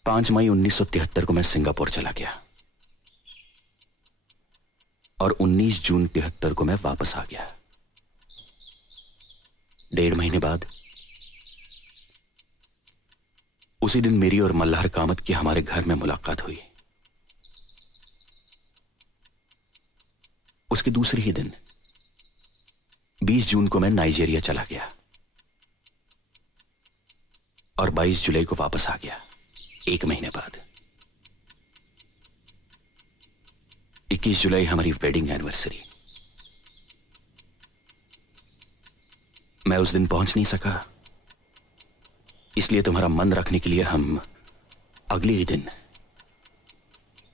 5 मई 1973 को मैं सिंगापुर चला गया और 19 जून 73 को मैं वापस आ गया। 1.5 महीने बाद उसी दिन मेरी और मल्हार कामत की हमारे घर में मुलाकात हुई। उसके दूसरे ही दिन 20 जून को मैं नाइजीरिया चला गया और 22 जुलाई को वापस आ गया। 1 महीने बाद 21 जुलाई हमारी वेडिंग एनिवर्सरी। मैं उस दिन पहुंच नहीं सका, इसलिए तुम्हारा मन रखने के लिए हम अगले ही दिन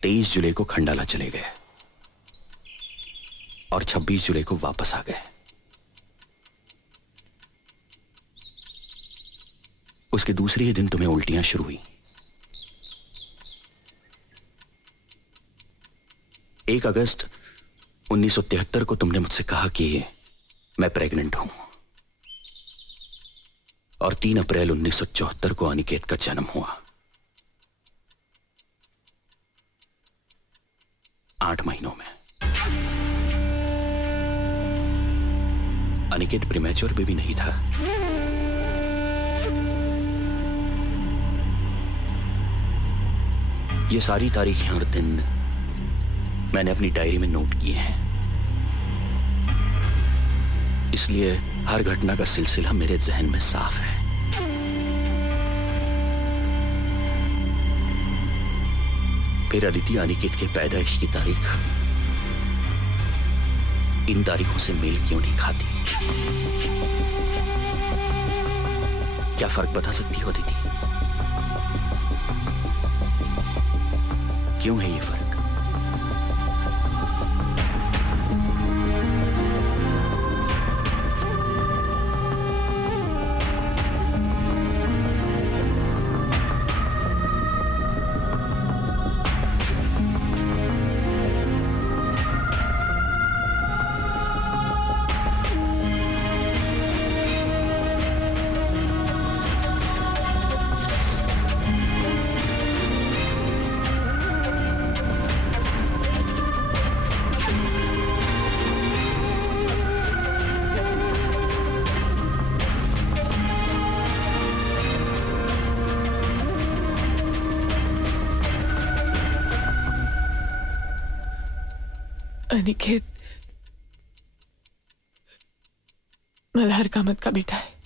23 जुलाई को खंडाला चले गए और 26 जुलाई को वापस आ गए। उसके दूसरे ही दिन तुम्हें उल्टियां शुरू हुई। 1 अगस्त 1973 को तुमने मुझसे कहा कि मैं प्रेग्नेंट हूं और 3 अप्रैल 1974 को अनिकेत का जन्म हुआ। 8 महीनों में अनिकेत प्रीमैच्योर बेबी नहीं था। ये सारी तारीखें और दिन मैंने अपनी डायरी में नोट किए हैं, इसलिए हर घटना का सिलसिला मेरे जहन में साफ है। फिर अदिति अनिकेत के पैदाइश की तारीख इन तारीखों से मेल क्यों नहीं खाती? क्या फर्क बता सकती हो अदिति? क्यों है ये फर्क? अनिकेत मल्हार कामत का बेटा है।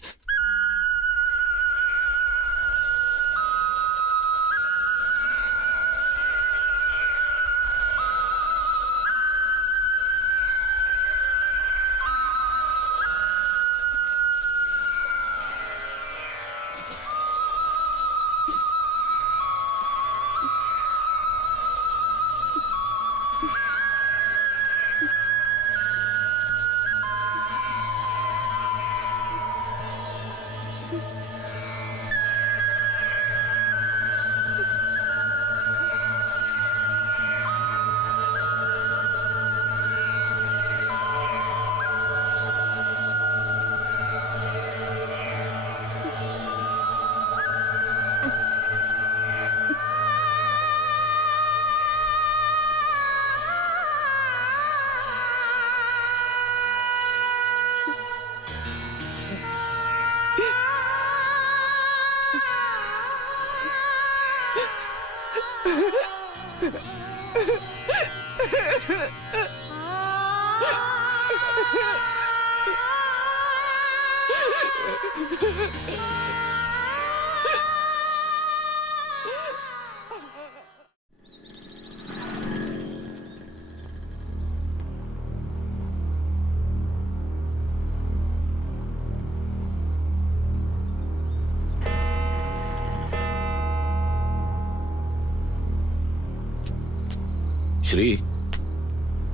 श्री,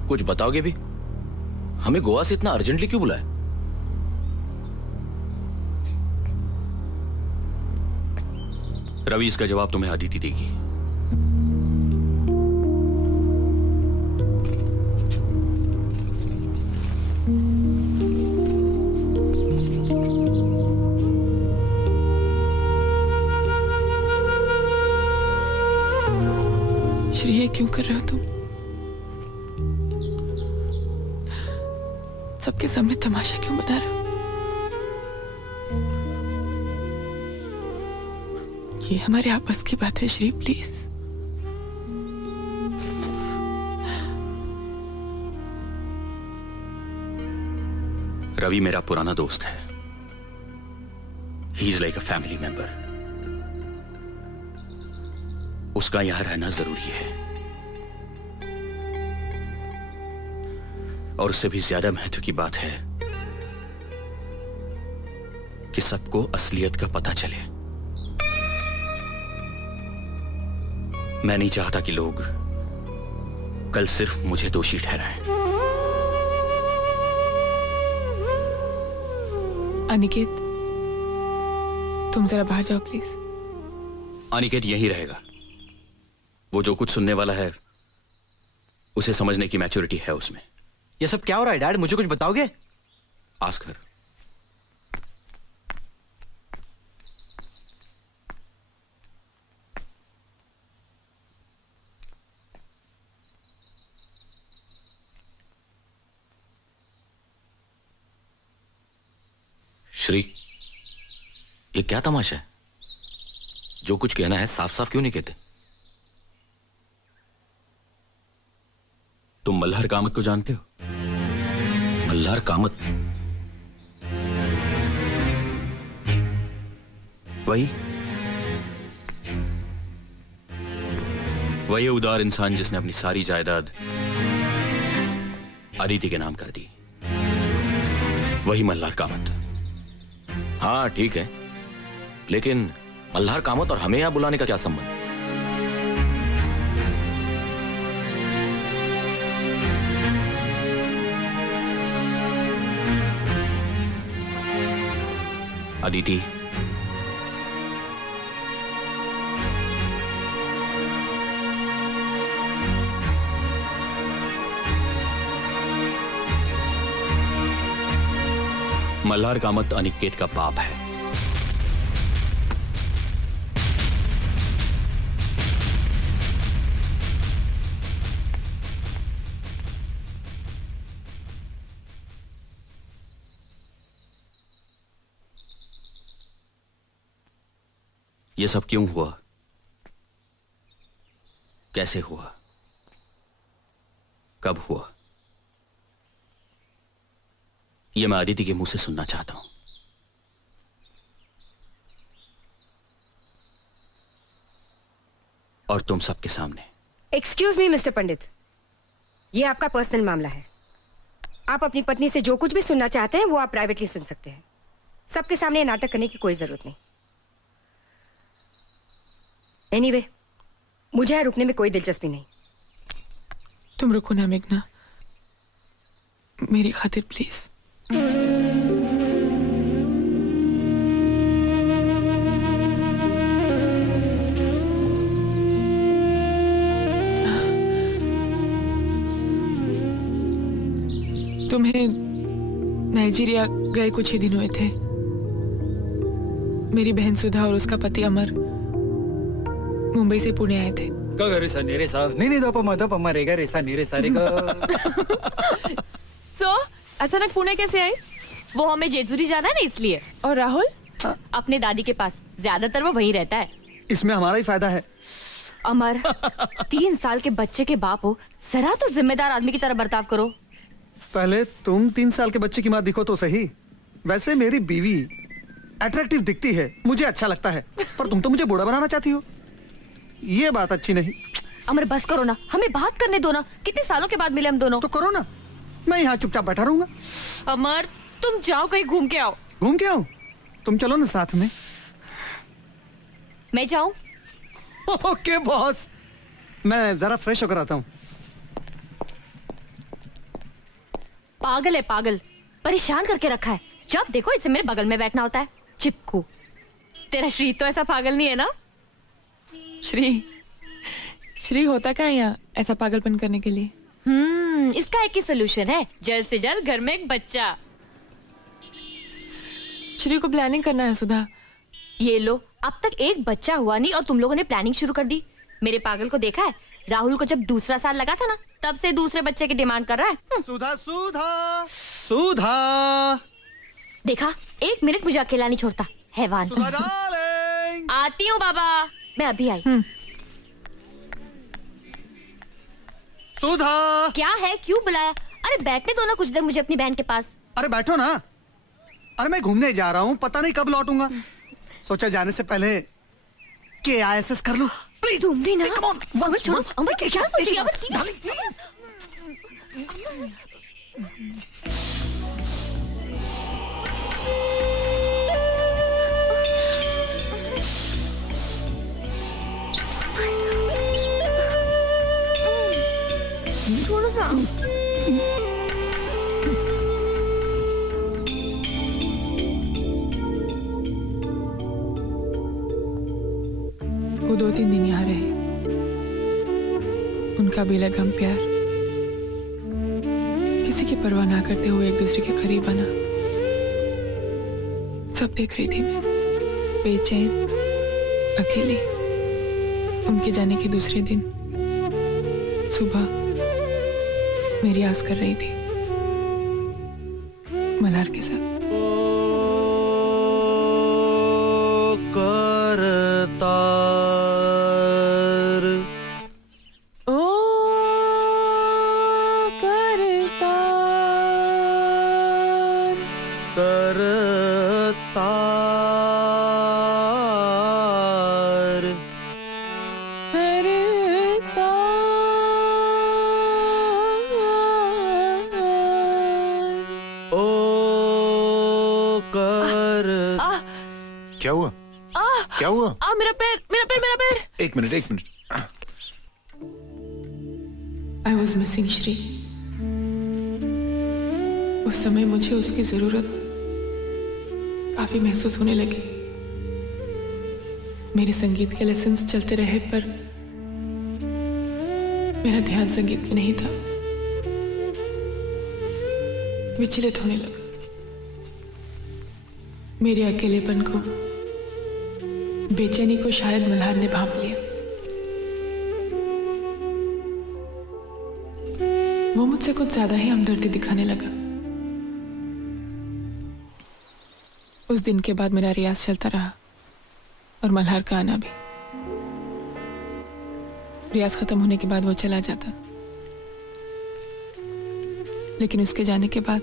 कुछ बताओगे भी? हमें गोवा से इतना अर्जेंटली क्यों बुलाया? रवि, इसका जवाब तुम्हें अदिति देगी। श्री, ये क्यों कर रहे हो तुम? सबके सामने तमाशा क्यों बना रहे हो? ये हमारे आपस की बात है श्री, प्लीज। रवि मेरा पुराना दोस्त है। He is like a family member. उसका यहां रहना जरूरी है, और उससे भी ज्यादा महत्व की बात है कि सबको असलियत का पता चले। मैं नहीं चाहता कि लोग कल सिर्फ मुझे दोषी ठहराएं। अनिकेत, तुम जरा बाहर जाओ प्लीज। अनिकेत यहीं रहेगा। वो जो कुछ सुनने वाला है उसे समझने की मैच्योरिटी है उसमें। ये सब क्या हो रहा है डैड? मुझे कुछ बताओगे? Ask her. श्री, ये क्या तमाशा है? जो कुछ कहना है साफ साफ क्यों नहीं कहते? तुम मल्हार कामत को जानते हो? मल्हार कामत? वही उदार इंसान जिसने अपनी सारी जायदाद अदिति के नाम कर दी। वही मल्हार कामत। हाँ ठीक है, लेकिन मल्हार कामत और हमें यहां बुलाने का क्या संबंध? अदिति, मल्हार कामत अनिकेत का बाप है। ये सब क्यों हुआ? कैसे हुआ? कब हुआ? ये मैं अदिति के मुंह से सुनना चाहता हूं। और तुम सबके सामने। एक्सक्यूज मी मिस्टर पंडित, ये आपका पर्सनल मामला है। आप अपनी पत्नी से जो कुछ भी सुनना चाहते हैं वो आप प्राइवेटली सुन सकते हैं। सबके सामने नाटक करने की कोई जरूरत नहीं। एनीवे, मुझे यहाँ रुकने में कोई दिलचस्पी नहीं। तुम रुको ना मेघना, मेरी खातिर प्लीज। तुम्हें नाइजीरिया गए कुछ ही दिन हुए थे। मेरी बहन सुधा और उसका पति अमर मुंबई से पुणे आए थे। नहीं दपमा रेगा रेसा नीरे सारे का। सो अचानक पुणे कैसे आई? वो हमें जेजूरी जाना है ना, इसलिए। और राहुल? अपने दादी के पास, ज्यादातर वो वहीं रहता है। इसमें हमारा ही फायदा है। अमर, 3 साल के बच्चे के बाप हो, जरा तो जिम्मेदार आदमी की तरह बर्ताव करो। पहले तुम 3 साल के बच्चे की माँ दिखो तो सही। वैसे मेरी बीवी अट्रैक्टिव दिखती है, मुझे अच्छा लगता है, पर तुम तो मुझे बूढ़ा बनाना चाहती हो। ये बात अच्छी नहीं। अमर बस करो ना, हमें बात करने दो ना। कितने सालों के बाद मिले हम दोनों। तो करो ना, मैं यहाँ चुपचाप बैठा रहूंगा। अमर तुम जाओ, कहीं घूम के आओ। घूम के आओ? तुम चलो ना साथ में। मैं जाऊं? ओके बॉस, मैं जरा फ्रेश होकर आता हूँ। पागल है पागल, परेशान करके रखा है। जब देखो इसे मेरे बगल में बैठना होता है, चिपकू। तेरा श्री तो ऐसा पागल नहीं है ना? श्री होता क्या है यहाँ ऐसा पागलपन करने के लिए? इसका एक ही सोल्यूशन है, जल्द से जल्द घर में एक बच्चा। श्री को प्लानिंग करना है सुधा। ये लो, अब तक एक बच्चा हुआ नहीं और तुम लोगों ने प्लानिंग शुरू कर दी। मेरे पागल को देखा है? राहुल को जब दूसरा साल लगा था ना, तब से दूसरे बच्चे की डिमांड कर रहा है। सुधा सुधा सुधा देखा, 1 मिनट मुझे अकेला नहीं छोड़ता, हैवान। सुधा डार्लिंग। आती हूँ बाबा, मैं अभी आई। सुधा। क्या है, क्यों बुलाया? अरे बैठने दो ना कुछ देर मुझे अपनी बहन के पास। अरे बैठो ना। अरे मैं घूमने जा रहा हूँ, पता नहीं कब लौटूंगा। सोचा जाने से पहले KISS कर लूं। प्लीज तुम भी ना। come on, अमर once, छोड़ो, once. अमर एक- क्या एक- सोचेगी? एक- अमर ठीक है। छोड़ो ना। वो 2-3 दिन यहाँ रहे, उनका बेलगाम प्यार किसी की परवाह ना करते हुए एक दूसरे के करीब आना सब देख रही थी मैं, बेचैन, अकेली। उनके जाने के दूसरे दिन सुबह मेरी आस कर रही थी मल्हार के साथ। क्या हुआ? क्या हुआ? मेरा पैर। एक minute. I was missing Shri. उस समय मुझे उसकी जरूरत काफी महसूस होने लगी। मेरे संगीत के लेसन्स चलते रहे पर मेरा ध्यान संगीत में नहीं था, विचलित होने लगा। मेरे अकेलेपन को, बेचैनी को शायद मल्हार ने भांप लिया। वो मुझसे कुछ ज्यादा ही हमदर्दी दिखाने लगा। उस दिन के बाद मेरा रियाज चलता रहा और मल्हार का आना भी। रियाज खत्म होने के बाद वो चला जाता, लेकिन उसके जाने के बाद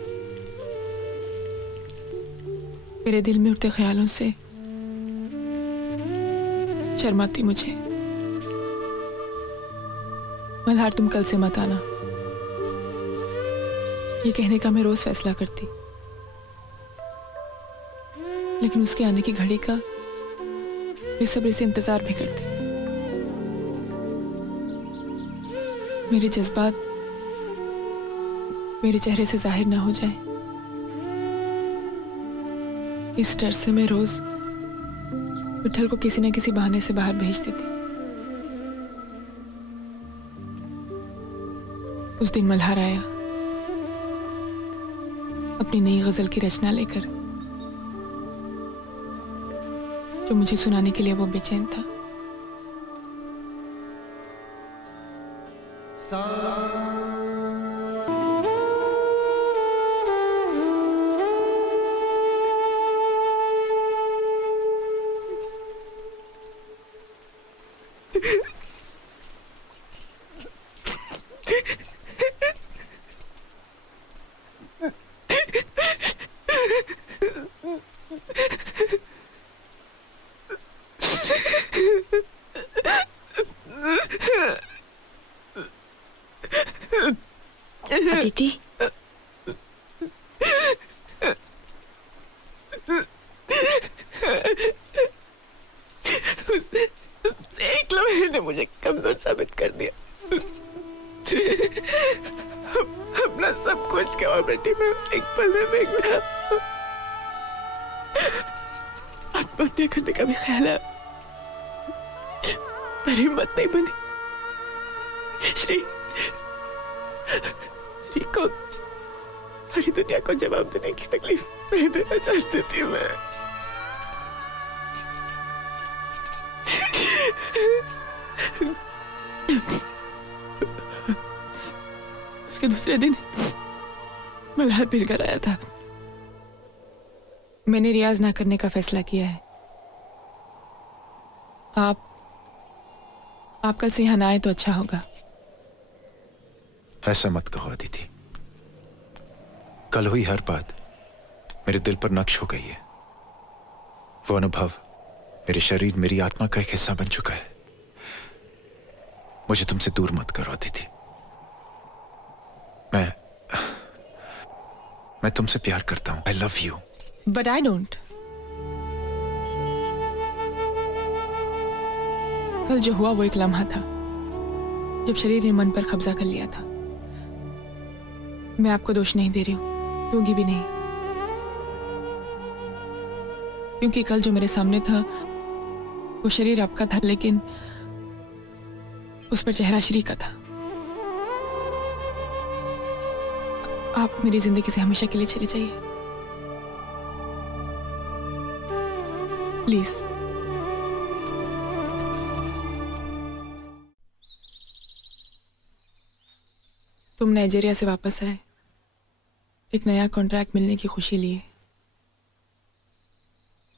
मेरे दिल में उठते ख्यालों से शर्माती मुझे। मल्हार तुम कल से मत आना, ये कहने का मैं रोज फैसला करती, लेकिन उसके आने की घड़ी का बेसब्री से इंतजार भी करती। मेरे जज्बात मेरे चेहरे से जाहिर ना हो जाए, इस डर से मैं रोज विठल को किसी न किसी बहाने से बाहर भेज देती। उस दिन मल्हार आया अपनी नई गजल की रचना लेकर, जो मुझे सुनाने के लिए वो बेचैन था। अदिति, एक लम्हे ने मुझे कमजोर साबित कर दिया। अपना मैं सब कुछ गवा बेटी, मैं एक पल में फेंक आत्महत्या करने का भी ख्याल है, पर हिम्मत नहीं बनी। श्री को सारी दुनिया को जवाब देने की तकलीफ नहीं देना चाहती थी मैं। उसके दूसरे दिन मल्हार फिर कर आया था। मैंने रियाज ना करने का फैसला किया है। आप कल से यहाँ ना आए तो अच्छा होगा। ऐसा मत कहो अदिति, कल हुई हर बात मेरे दिल पर नक्श हो गई है। वो अनुभव मेरे शरीर, मेरी आत्मा का एक हिस्सा बन चुका है। मुझे तुमसे दूर मत करो अदिति। मैं तुमसे प्यार करता हूं। I love you. But I don't. कल जो हुआ वो एक लम्हा था जब शरीर ने मन पर कब्जा कर लिया था। मैं आपको दोष नहीं दे रही हूं, दूंगी भी नहीं, क्योंकि कल जो मेरे सामने था वो शरीर आपका था, लेकिन उस पर चेहरा श्री का था। आप मेरी जिंदगी से हमेशा के लिए चले जाइए प्लीज। तुम नाइजीरिया से वापस आए, एक नया कॉन्ट्रैक्ट मिलने की खुशी लिए,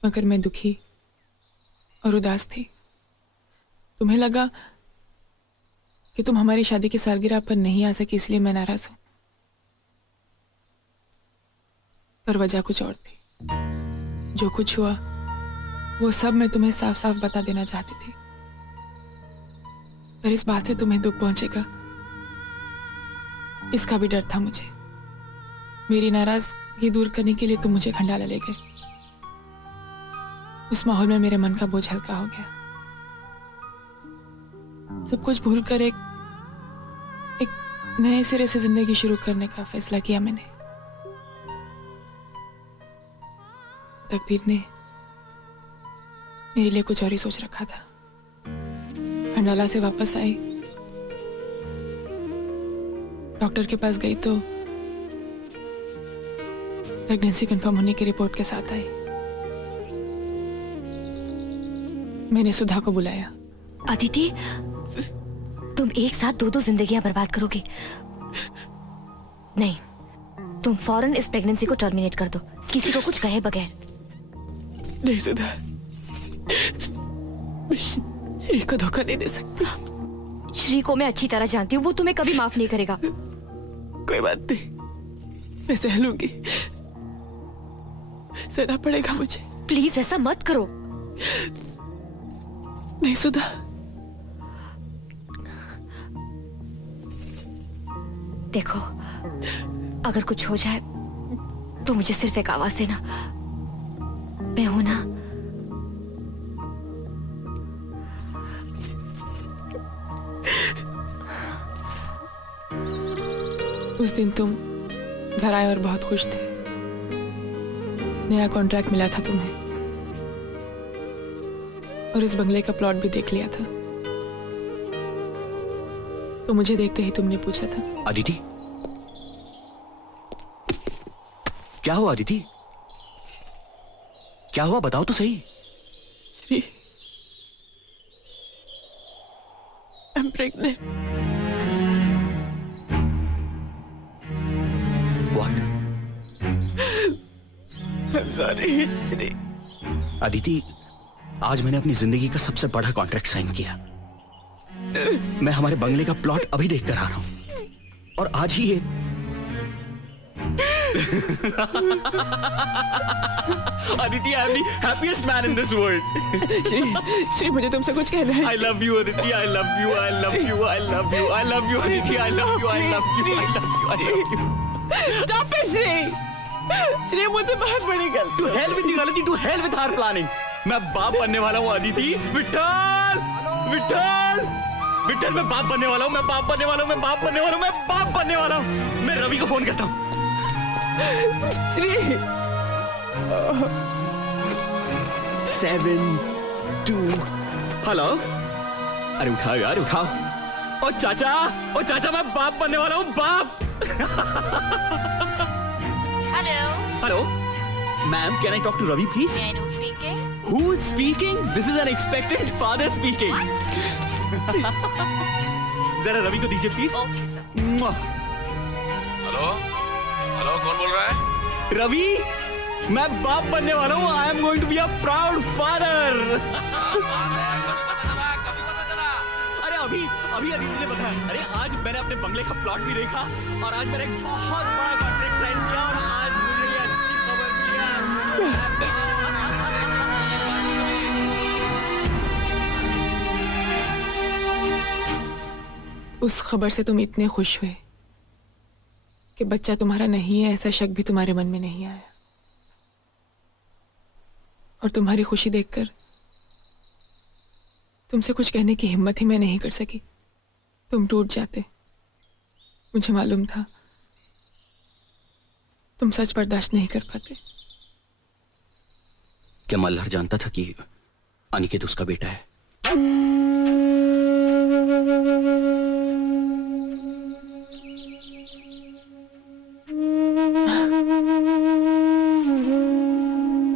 मगर मैं दुखी और उदास थी। तुम्हें लगा कि तुम हमारी शादी की सालगिरह पर नहीं आ सकी, इसलिए मैं नाराज हूं, पर वजह कुछ और थी। जो कुछ हुआ वो सब मैं तुम्हें साफ साफ बता देना चाहती थी, पर इस बात से तुम्हें दुख पहुंचेगा इसका भी डर था मुझे। मेरी नाराजगी दूर करने के लिए तुम मुझे खंडाला ले गए। उस माहौल में मेरे मन का बोझ हल्का हो गया। सब कुछ भूलकर एक नए सिरे से जिंदगी शुरू करने का फैसला किया मैंने। तकदीर ने मेरे लिए कुछ और ही सोच रखा था। खंडाला से वापस आई, डॉक्टर के पास गई तो प्रेगनेंसी कंफर्म होने की रिपोर्ट के साथ आई। मैंने सुधा को बुलाया। अदिति, तुम एक साथ दो जिंदगियां बर्बाद करोगी। नहीं, तुम फौरन इस प्रेगनेंसी को टर्मिनेट कर दो, किसी को कुछ कहे बगैर। नहीं सुधा, मैं श्री को धोखा नहीं दे सकती। श्री को मैं अच्छी तरह जानती हूँ, वो तुम्हें कभी माफ नहीं करेगा। कोई बात नहीं, मैं सह लूंगी, सहना पड़ेगा मुझे। प्लीज ऐसा मत करो। नहीं सुधा, देखो, अगर कुछ हो जाए तो मुझे सिर्फ एक आवाज देना। मैं हूं ना। उस दिन तुम घर आए और बहुत खुश थे। नया कॉन्ट्रैक्ट मिला था तुम्हें और इस बंगले का प्लॉट भी देख लिया था। तो मुझे देखते ही तुमने पूछा था, अदिति, क्या हुआ? अदिति, क्या हुआ? बताओ तो सही। Shri, I'm pregnant. What? I'm sorry, Shri. Aditi, आज मैंने अपनी जिंदगी का सबसे बड़ा कॉन्ट्रैक्ट साइन किया। मैं हमारे बंगले का प्लॉट अभी देख कर आ रहा हूं और आज ही ये Aditi, I am the happiest man in this world. Shri, मुझे तुमसे कुछ कहना है। I love you, Aditi, I love you, I love you, I love you, I love you, Aditi, I love you, I love you, I love you, I love you. Stop it, Shri. Shri, मुझे बहुत बड़ी गलती। To hell with the गलती, to hell with her planning. मैं बाप बनने वाला हूँ अदिति। विठल, विठल, विठल मैं बाप बनने वाला हूँ, मैं बाप बनने वाला हूँ, मैं बाप बनने वाला हूँ, मैं बाप बनने वाला हूँ। मैं रवि को फोन करता हूँ। श्री 7 2 हेलो। अरे उठाओ यार, उठाओ। ओ चाचा मैं बाप बनने वाला हूँ, बाप। Hello, hello ma'am, can I talk to Ravi please? मैं नु speaking. Who is speaking? This is an expectant father speaking. जरा रवि को दीजिए please. Okay sir. Hello hello, कौन बोल रहा है? रवि, मैं बाप बनने वाला हूँ। I am going to be a proud father. अरे अभी अदिति ने बताया। अरे आज मैंने अपने बंगले का प्लॉट भी देखा और आज मैंने एक बहुत बड़ा कॉन्ट्रैक्ट साइन किया और आज मुझे ये अच्छी खबर मिली। उस खबर से तुम इतने खुश हुए कि बच्चा तुम्हारा नहीं है ऐसा शक भी तुम्हारे मन में नहीं आया, और तुम्हारी खुशी देखकर तुमसे कुछ कहने की हिम्मत ही मैं नहीं कर सकी। तुम टूट जाते। मुझे मालूम था तुम सच बर्दाश्त नहीं कर पाते। क्या मल्हार जानता था कि अनिकेत उसका बेटा है?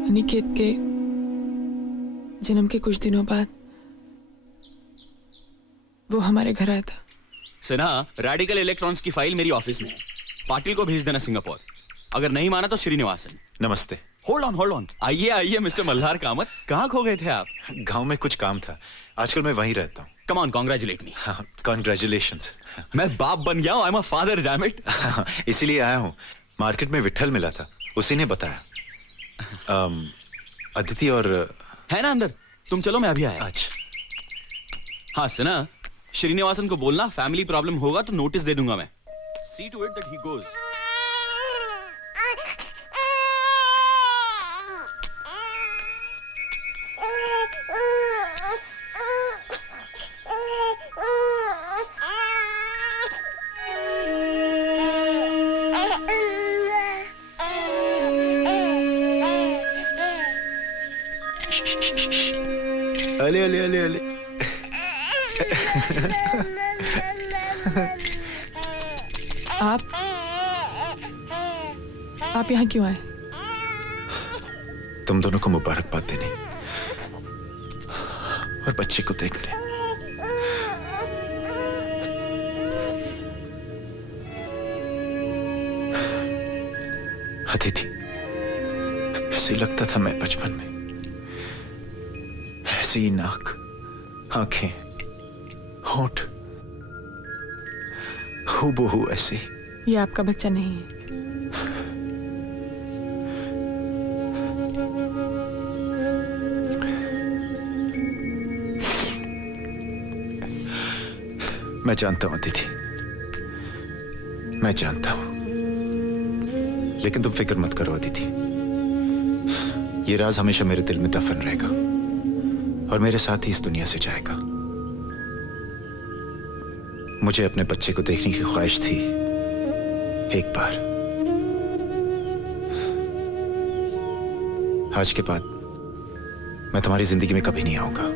अनिकेत के जन्म के कुछ दिनों बाद वो हमारे घर आया था। सिन्हा, रेडिकल इलेक्ट्रॉन्स की फाइल मेरी ऑफिस में है। पाटिल को भेज देना सिंगापुर। अगर नहीं माना तो श्रीनिवासन। नमस्ते। Hold on. आइए मिस्टर मल्हार कामत। कहाँ खो गए थे आप? गांव में कुछ काम था, आजकल मैं वहीं रहता हूँ। कम ऑन, कांग्रेचुलेट मी। हाँ, कॉन्ग्रेचुलेशंस। मैं बाप बन गया हूँ। I am a father, damn it. इसीलिए आया हूँ। मार्केट में विठल मिला था, उसी ने बताया। अदिति और है ना अंदर? तुम चलो, मैं अभी आया। अच्छा। हाँ सिन्हा, श्रीनिवासन को बोलना फैमिली प्रॉब्लम होगा तो नोटिस दे दूंगा मैं। See to it that he goes. अले अले अले अले। आप यहाँ क्यों आए? तुम दोनों को मुबारकबाद देने और बच्चे को देखने। अदिति, ऐसे ही लगता था मैं बचपन में। ऐसी नाक, आंखें, होंठ, हूबहू ऐसी। ये आपका बच्चा नहीं है। मैं जानता हूं अदिति, मैं जानता हूं, लेकिन तुम फिक्र मत करो अदिति। ये राज हमेशा मेरे दिल में दफन रहेगा और मेरे साथ ही इस दुनिया से जाएगा। मुझे अपने बच्चे को देखने की ख्वाहिश थी एक बार। आज के बाद मैं तुम्हारी जिंदगी में कभी नहीं आऊंगा।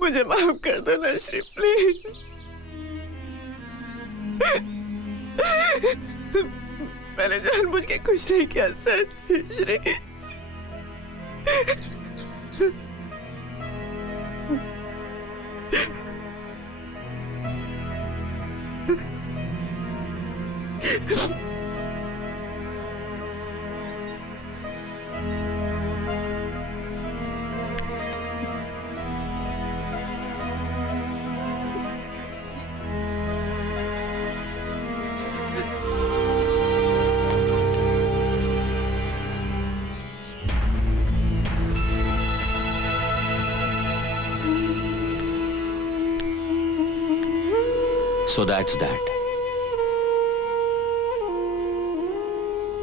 मुझे माफ कर दो ना श्री, प्लीज। मैंने जानबूझ के कुछ नहीं किया सच श्री। So that's that.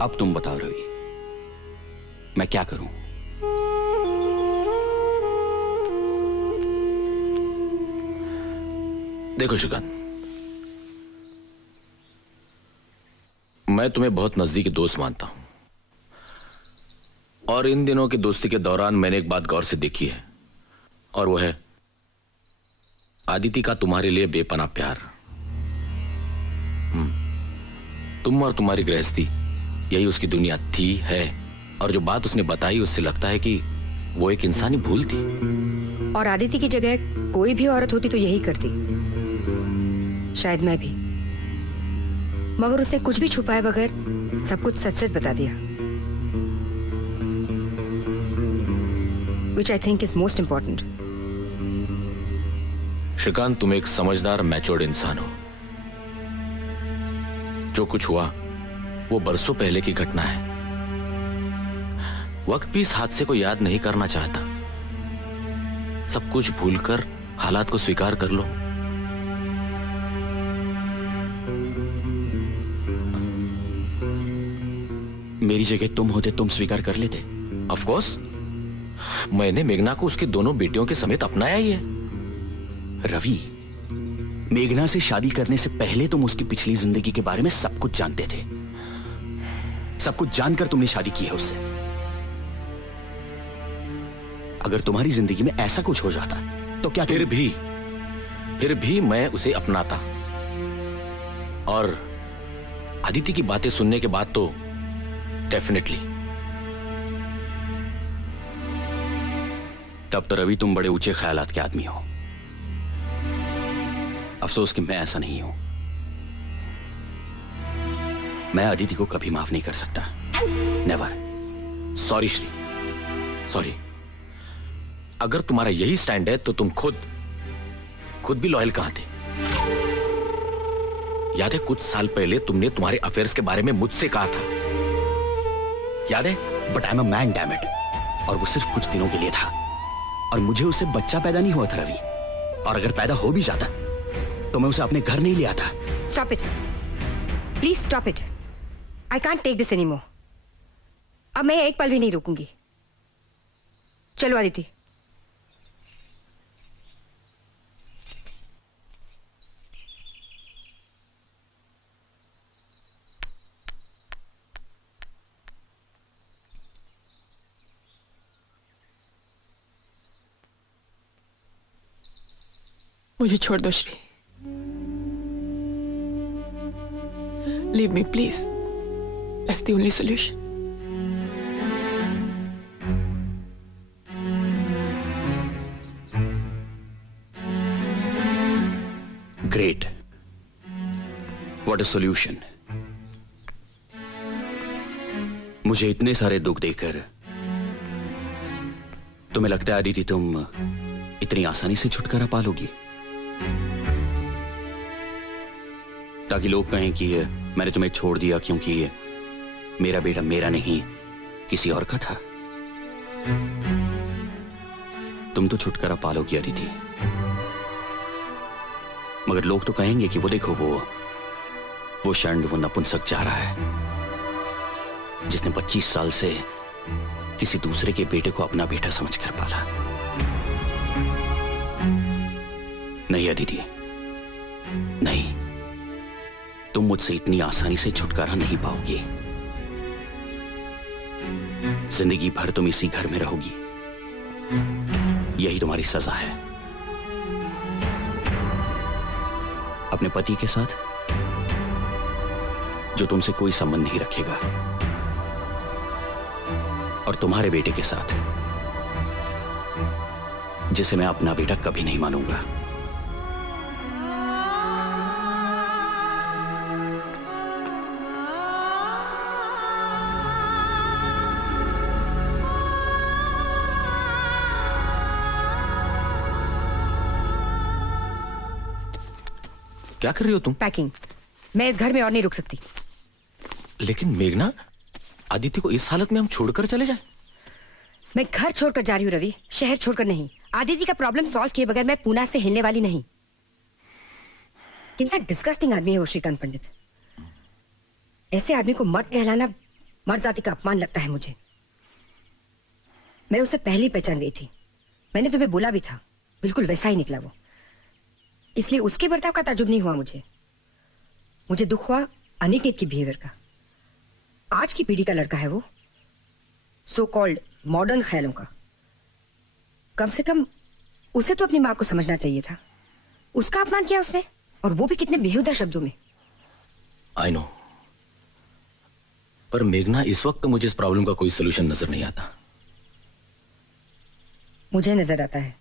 अब तुम बताओ रवि, मैं क्या करूं? देखो श्रीकांत, मैं तुम्हें बहुत नजदीकी दोस्त मानता हूं, और इन दिनों की दोस्ती के दौरान मैंने एक बात गौर से देखी है, और वो है आदिति का तुम्हारे लिए बेपनाह प्यार। तुम और तुम्हारी गृहस्थी यही उसकी दुनिया थी, है, और जो बात उसने बताई उससे लगता है कि वो एक इंसानी भूल थी। और आदिति की जगह कोई भी औरत होती तो यही करती, शायद मैं भी, मगर उसने कुछ भी छुपाए बगैर सब कुछ सच सच बता दिया, which I think is most important. Shrikant, तुम एक समझदार मैच्योर्ड इंसान हो। जो कुछ हुआ वो बरसों पहले की घटना है। वक्त भी इस हादसे को याद नहीं करना चाहता। सब कुछ भूलकर हालात को स्वीकार कर लो। मेरी जगह तुम होते तुम स्वीकार कर लेते? ऑफ कोर्स, मैंने मेघना को उसकी दोनों बेटियों के समेत अपनाया ही है। रवि, मेघना से शादी करने से पहले तुम उसकी पिछली जिंदगी के बारे में सब कुछ जानते थे। सब कुछ जानकर तुमने शादी की है उससे। अगर तुम्हारी जिंदगी में ऐसा कुछ हो जाता तो क्या फिर भी मैं उसे अपनाता। और अदिति की बातें सुनने के बाद तो डेफिनेटली। तब तो रवि तुम बड़े ऊंचे ख्यालात के आदमी हो। अफसोस कि मैं ऐसा नहीं हूं। मैं अदिति को कभी माफ नहीं कर सकता। नेवर। Sorry Shri, sorry. अगर तुम्हारा यही स्टैंड है तो तुम खुद भी लॉयल कहां थे? याद है कुछ साल पहले तुमने तुम्हारे अफेयर्स के बारे में मुझसे कहा था, याद है? But I am a man, damn it. और वो सिर्फ कुछ दिनों के लिए था, और मुझे उससे बच्चा पैदा नहीं हुआ था रवि। और अगर पैदा हो भी जाता तो मैं उसे अपने घर नहीं ले आता। Stop it. Please stop it. I can't take this anymore. अब मैं एक पल भी नहीं रुकूंगी। चलो आदिति। मुझे छोड़ दो Shri. Leave me, please. That's the only solution. Great. What a solution. मुझे इतने सारे दुख देकर तुम्हें लगता है अदिति तुम इतनी आसानी से छुटकारा पालोगी? ताकि लोग कहें कि मैंने तुम्हें छोड़ दिया क्योंकि मेरा बेटा मेरा नहीं किसी और का था। तुम तो छुटकारा पालोगी अदिति, मगर लोग तो कहेंगे कि वो देखो वो षंड, वो नपुंसक जा रहा है जिसने 25 साल से किसी दूसरे के बेटे को अपना बेटा समझकर पाला। नहीं अदिति, नहीं, तुम मुझसे इतनी आसानी से छुटकारा नहीं पाओगी। जिंदगी भर तुम इसी घर में रहोगी। यही तुम्हारी सजा है। अपने पति के साथ जो तुमसे कोई संबंध नहीं रखेगा, और तुम्हारे बेटे के साथ, जिसे मैं अपना बेटा कभी नहीं मानूंगा। क्या कर रही हो तुम? पैकिंग। मैं इस घर में और नहीं रुक सकती। लेकिन मेघना, आदित्य को इस हालत में हम छोड़कर चले जाएं? मैं घर छोड़कर जा रही हूँ रवि, शहर छोड़कर नहीं। आदित्य का प्रॉब्लम सॉल्व किए बगैर मैं पूना से हिलने वाली नहीं। कितना डिस्गस्टिंग आदमी है वो श्रीकांत पंडित। ऐसे आदमी को मर्द कहलाना मर्द जाति का अपमान लगता है मुझे। मैं उसे पहले ही पहचान गई थी। मैंने तुम्हें बोला भी था, बिल्कुल वैसा ही निकला वो। इसलिए उसके बर्ताव का ताजुब नहीं हुआ मुझे। मुझे दुख हुआ अनिकेत की बिहेवियर का। आज की पीढ़ी का लड़का है वो, सो कॉल्ड मॉडर्न ख्यालों का। कम से कम उसे तो अपनी माँ को समझना चाहिए था। उसका अपमान किया उसने, और वो भी कितने बेहुदा शब्दों में। आई नो, पर मेघना इस वक्त तो मुझे इस प्रॉब्लम का कोई सोल्यूशन नजर नहीं आता। मुझे नजर आता है।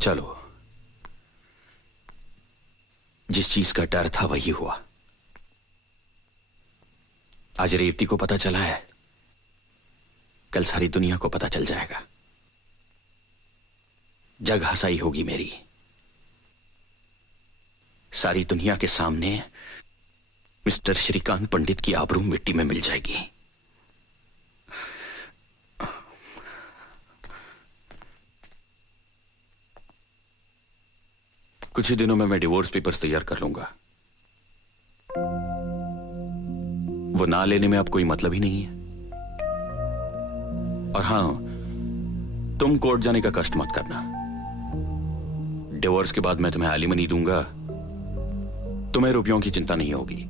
चलो, जिस चीज का डर था वही हुआ। आज रेवती को पता चला है, कल सारी दुनिया को पता चल जाएगा। जग हंसाई होगी मेरी। सारी दुनिया के सामने मिस्टर श्रीकांत पंडित की आबरू मिट्टी में मिल जाएगी। कुछ ही दिनों में मैं डिवोर्स पेपर्स तैयार कर लूंगा। वो ना लेने में अब कोई मतलब ही नहीं है। और हां, तुम कोर्ट जाने का कष्ट मत करना। डिवोर्स के बाद मैं तुम्हें एलिमनी दूंगा, तुम्हें रुपयों की चिंता नहीं होगी।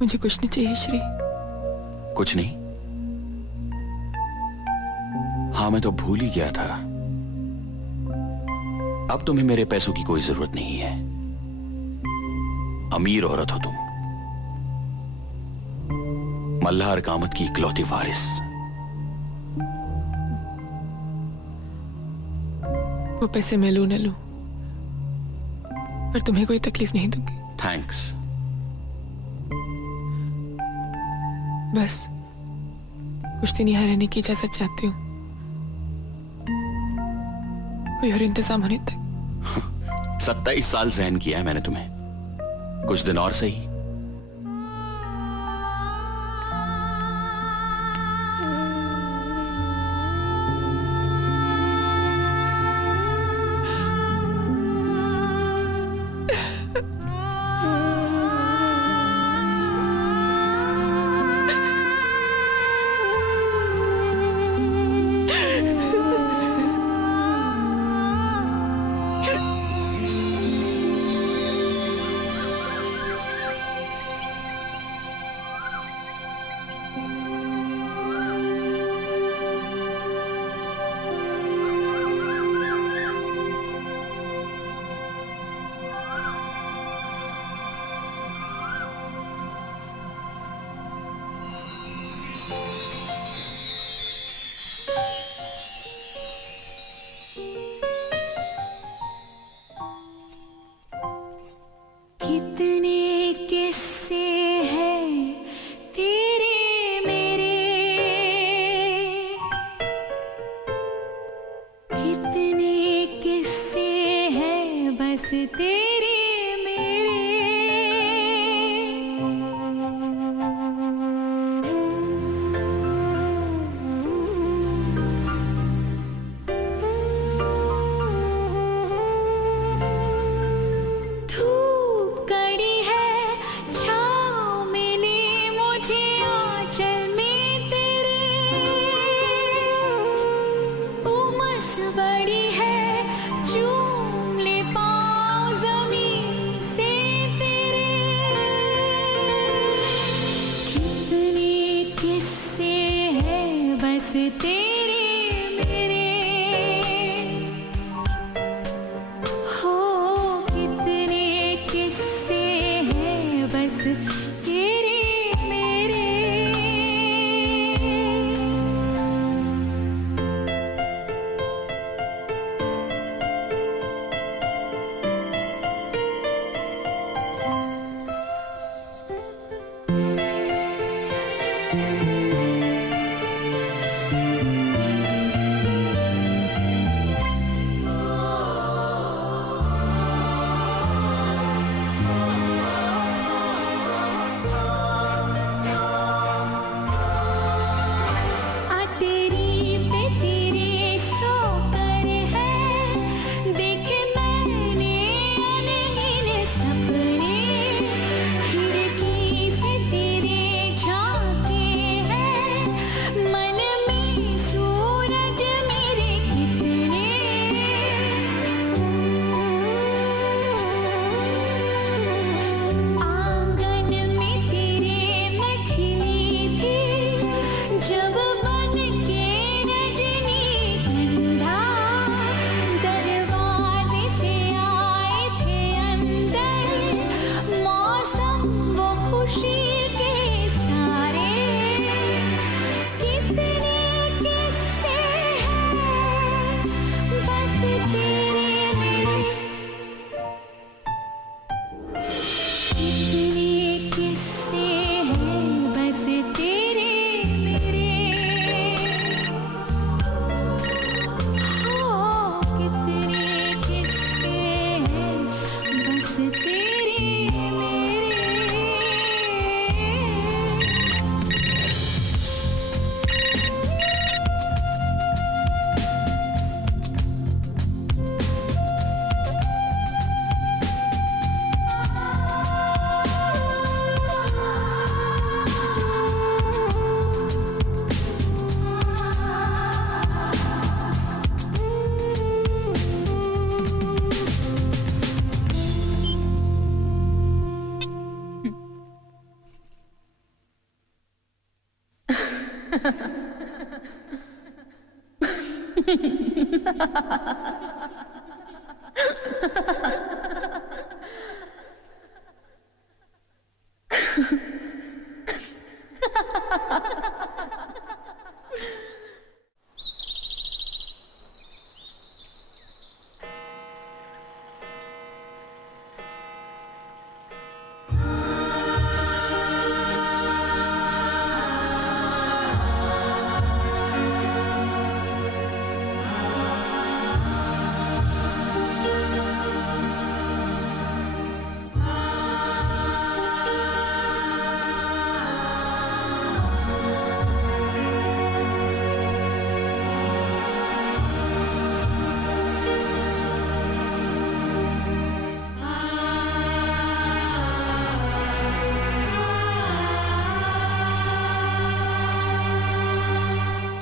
मुझे कुछ नहीं चाहिए श्री। कुछ नहीं? हाँ, मैं तो भूल ही गया था। अब तुम्हें मेरे पैसों की कोई जरूरत नहीं है। अमीर औरत हो तुम, मल्हार कामत की इकलौती वारिस। वो पैसे मैं लूं न लूं, पर तुम्हें कोई तकलीफ नहीं दूंगी। थैंक्स। बस कुछ दिन यहाँ रहने की इजाजत चाहती हूँ, कोई और इंतजाम होने तक। 27 साल सहन किया है मैंने तुम्हें, कुछ दिन और सही।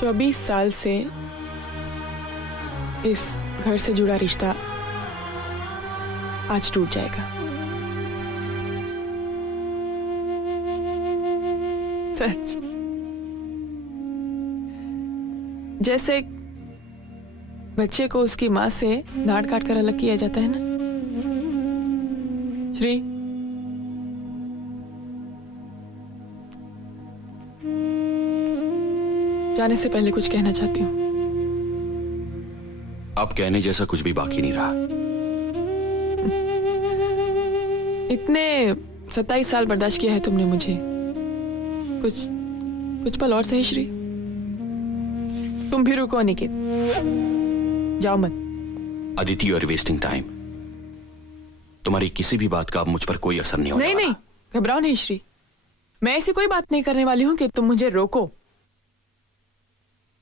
तो 24 साल से इस घर से जुड़ा रिश्ता आज टूट जाएगा। सच। जैसे बच्चे को उसकी मां से डांट काट कर अलग किया जाता है ना श्री। जाने से पहले कुछ कहना चाहती हूँ। अब कहने जैसा कुछ भी बाकी नहीं रहा। इतने 27 साल बर्दाश्त किया है तुमने मुझे, कुछ पल और सही श्री। तुम भी रुको अनिकेत, जाओ मत। Aditi you are wasting time. तुम्हारी किसी भी बात का अब मुझ पर कोई असर नहीं होने वाला। नहीं, घबराओ नहीं श्री। मैं ऐसी कोई बात नहीं करने वाली हूं कि तुम मुझे रोको।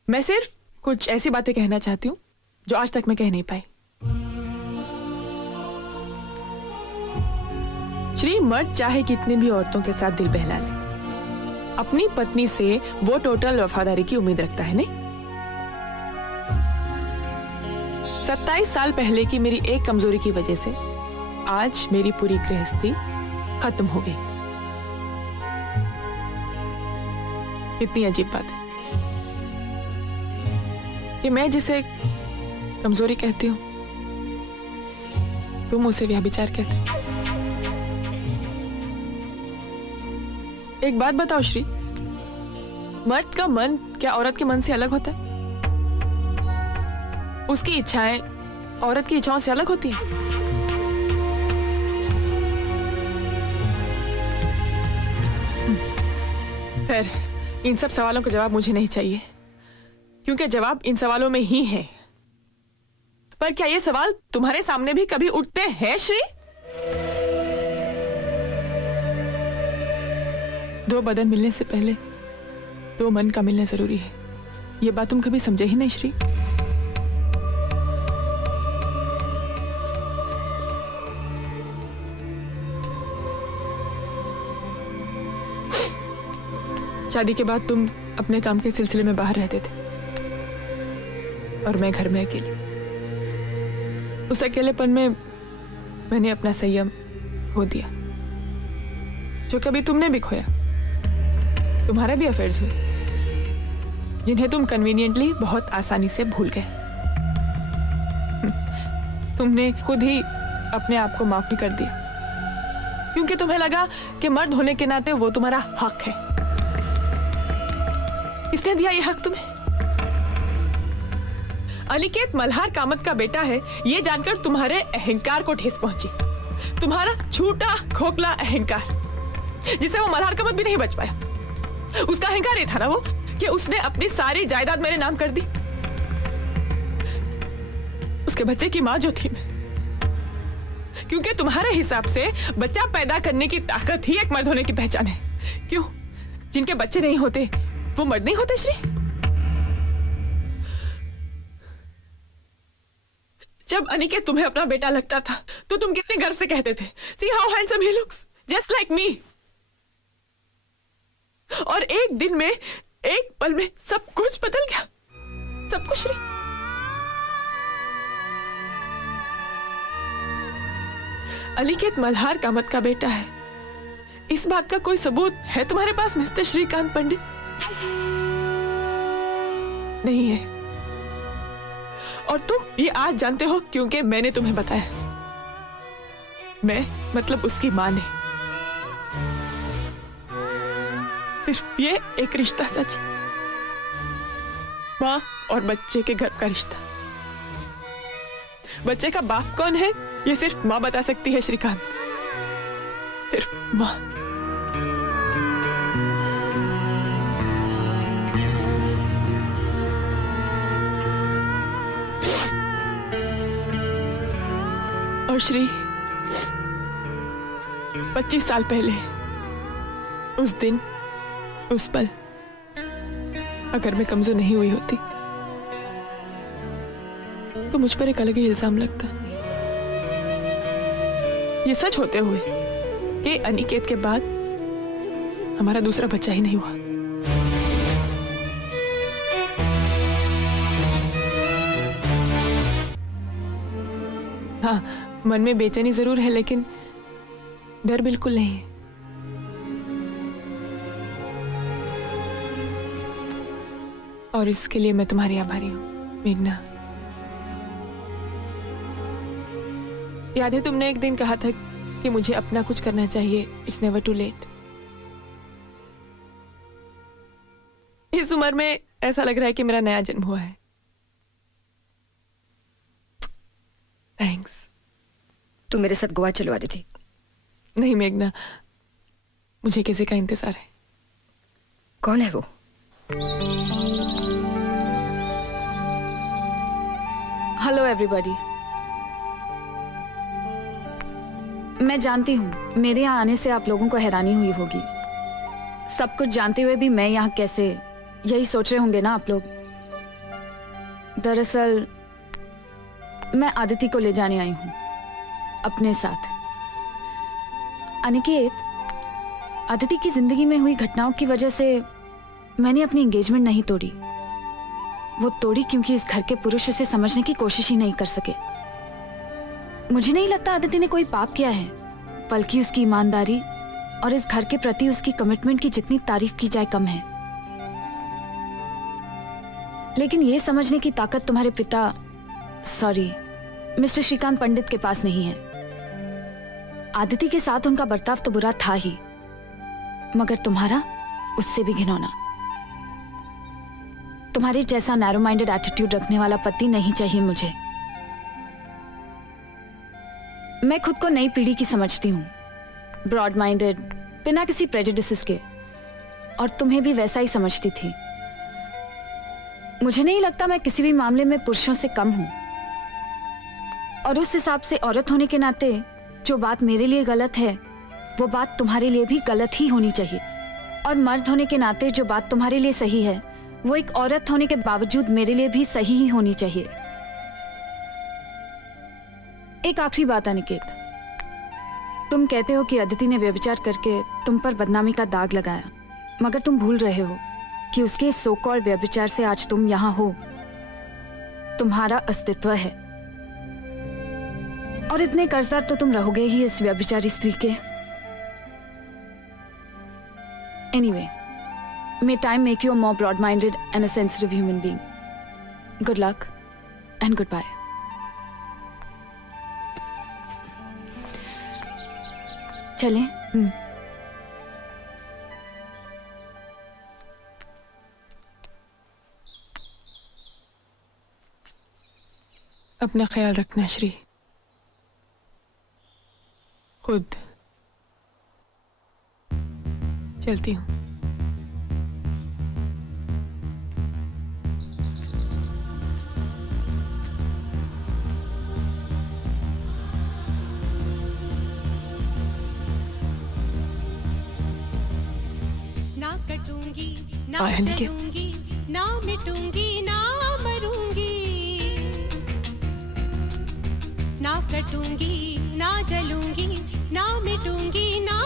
मैं सिर्फ कुछ ऐसी बातें कहना चाहती हूँ जो आज तक मैं कह नहीं पाई। श्री, मर्द चाहे कितनी भी औरतों के साथ दिल बहला ले, अपनी पत्नी से वो टोटल वफादारी की उम्मीद रखता है नहीं। 27 साल पहले की मेरी एक कमजोरी की वजह से आज मेरी पूरी गृहस्थी खत्म हो गई। कितनी अजीब बात है कि मैं जिसे कमजोरी कहती हूं तुम उसे व्यभिचार कहते हो। एक बात बताओ श्री, मर्द का मन क्या औरत के मन से अलग होता है? उसकी इच्छाएं औरत की इच्छाओं से अलग होती हैं? खैर, इन सब सवालों का जवाब मुझे नहीं चाहिए, क्योंकि जवाब इन सवालों में ही है। पर क्या ये सवाल तुम्हारे सामने भी कभी उठते हैं श्री? दो बदन मिलने से पहले दो मन का मिलना जरूरी है। ये बात तुम कभी समझे ही नहीं श्री। शादी के बाद तुम अपने काम के सिलसिले में बाहर रहते थे और मैं घर में अकेली। उस अकेलेपन में मैंने अपना संयम खो दिया, जो कभी तुमने भी खोया। तुम्हारे भी अफेयर्स हुए जिन्हें तुम कन्वीनियंटली बहुत आसानी से भूल गए। तुमने खुद ही अपने आप को माफ भी कर दिया, क्योंकि तुम्हें लगा कि मर्द होने के नाते वो तुम्हारा हक है। इसने दिया ये हक तुम्हें। अनिकेत मल्हार कामत का बेटा है, ये जानकर तुम्हारे अहंकार को ठेस पहुंची। तुम्हारा झूठा खोखला अहंकार, जिसे वो मल्हार कामत भी नहीं बच पाया। उसका अहंकार ये था ना वो कि उसने अपनी सारी जायदाद मेरे नाम कर दी। उसके बच्चे की मां जो थी मैं, क्योंकि तुम्हारे हिसाब से बच्चा पैदा करने की ताकत ही एक मर्द होने की पहचान है। क्यों? जिनके बच्चे नहीं होते वो मर्द नहीं होते श्री? जब अनिकेत तुम्हें अपना बेटा लगता था तो तुम कितने गर्व से कहते थे, See how handsome he looks, just like me। और एक दिन में, एक पल में सब कुछ बदल गया, सब कुछ श्री। अनिकेत मल्हार कामत का बेटा है, इस बात का कोई सबूत है तुम्हारे पास मिस्टर श्रीकांत पंडित? नहीं है। और तुम ये आज जानते हो क्योंकि मैंने तुम्हें बताया। मैं मतलब उसकी मां ने। सिर्फ ये एक रिश्ता सच, मां और बच्चे के गर्भ का रिश्ता। बच्चे का बाप कौन है ये सिर्फ मां बता सकती है श्रीकांत, सिर्फ मां। और श्री, 25 साल पहले उस दिन, उस पल, अगर मैं कमजोर नहीं हुई होती तो मुझ पर एक अलग ही इल्जाम लगता। ये सच होते हुए कि अनिकेत के बाद हमारा दूसरा बच्चा ही नहीं हुआ। हाँ, मन में बेचैनी जरूर है लेकिन डर बिल्कुल नहीं है। और इसके लिए मैं तुम्हारी आभारी हूं मेघना। याद है तुमने एक दिन कहा था कि मुझे अपना कुछ करना चाहिए, इट्स नेवर टू लेट। इस उम्र में ऐसा लग रहा है कि मेरा नया जन्म हुआ है। थैंक्स। तू मेरे साथ गोवा चलवा दी थी। नहीं मेघना, मुझे किसी का इंतजार है। कौन है वो? Hello everybody. मैं जानती हूँ मेरे यहाँ आने से आप लोगों को हैरानी हुई होगी। सब कुछ जानते हुए भी मैं यहाँ कैसे, यही सोच रहे होंगे ना आप लोग। दरअसल मैं आदिति को ले जाने आई हूँ अपने साथ। अनिकेत, आदिति की जिंदगी में हुई घटनाओं की वजह से मैंने अपनी एंगेजमेंट नहीं तोड़ी। वो तोड़ी क्योंकि इस घर के पुरुष उसे समझने की कोशिश ही नहीं कर सके। मुझे नहीं लगता आदिति ने कोई पाप किया है, बल्कि उसकी ईमानदारी और इस घर के प्रति उसकी कमिटमेंट की जितनी तारीफ की जाए कम है। लेकिन ये समझने की ताकत तुम्हारे पिता, सॉरी मिस्टर श्रीकांत पंडित के पास नहीं है। आदिति के साथ उनका बर्ताव तो बुरा था ही, मगर तुम्हारा उससे भी घिनौना। तुम्हारे जैसा नैरो माइंडेड एटीट्यूड रखने वाला पति नहीं चाहिए मुझे। मैं खुद को नई पीढ़ी की समझती हूँ, ब्रॉड माइंडेड, बिना किसी प्रेजुडिसेस के, और तुम्हें भी वैसा ही समझती थी। मुझे नहीं लगता मैं किसी भी मामले में पुरुषों से कम हूं, और उस हिसाब से औरत होने के नाते जो बात मेरे लिए गलत है वो बात तुम्हारे लिए भी गलत ही होनी चाहिए, और मर्द होने के नाते जो बात तुम्हारे लिए सही है वो एक औरत होने के बावजूद मेरे लिए भी सही ही होनी चाहिए। एक आखिरी बात अनिकेत, तुम कहते हो कि अदिति ने व्यभिचार करके तुम पर बदनामी का दाग लगाया, मगर तुम भूल रहे हो कि उसके सो कॉल्ड व्यभिचार से आज तुम यहां हो। तुम्हारा अस्तित्व है, और इतने कर्जदार तो तुम रहोगे ही इस व्यभिचारी स्त्री के। Anyway, may time make you a more broad-minded and a sensitive human being. Good luck and goodbye. चलें? अपना ख्याल रखना श्री। खुद चलती हूँ। कटूंगी ना आया नहीं क्या? चलूंगी ना मिटूंगी ना मरूंगी, ना कटूंगी ना जलूंगी ना मिटूंगी ना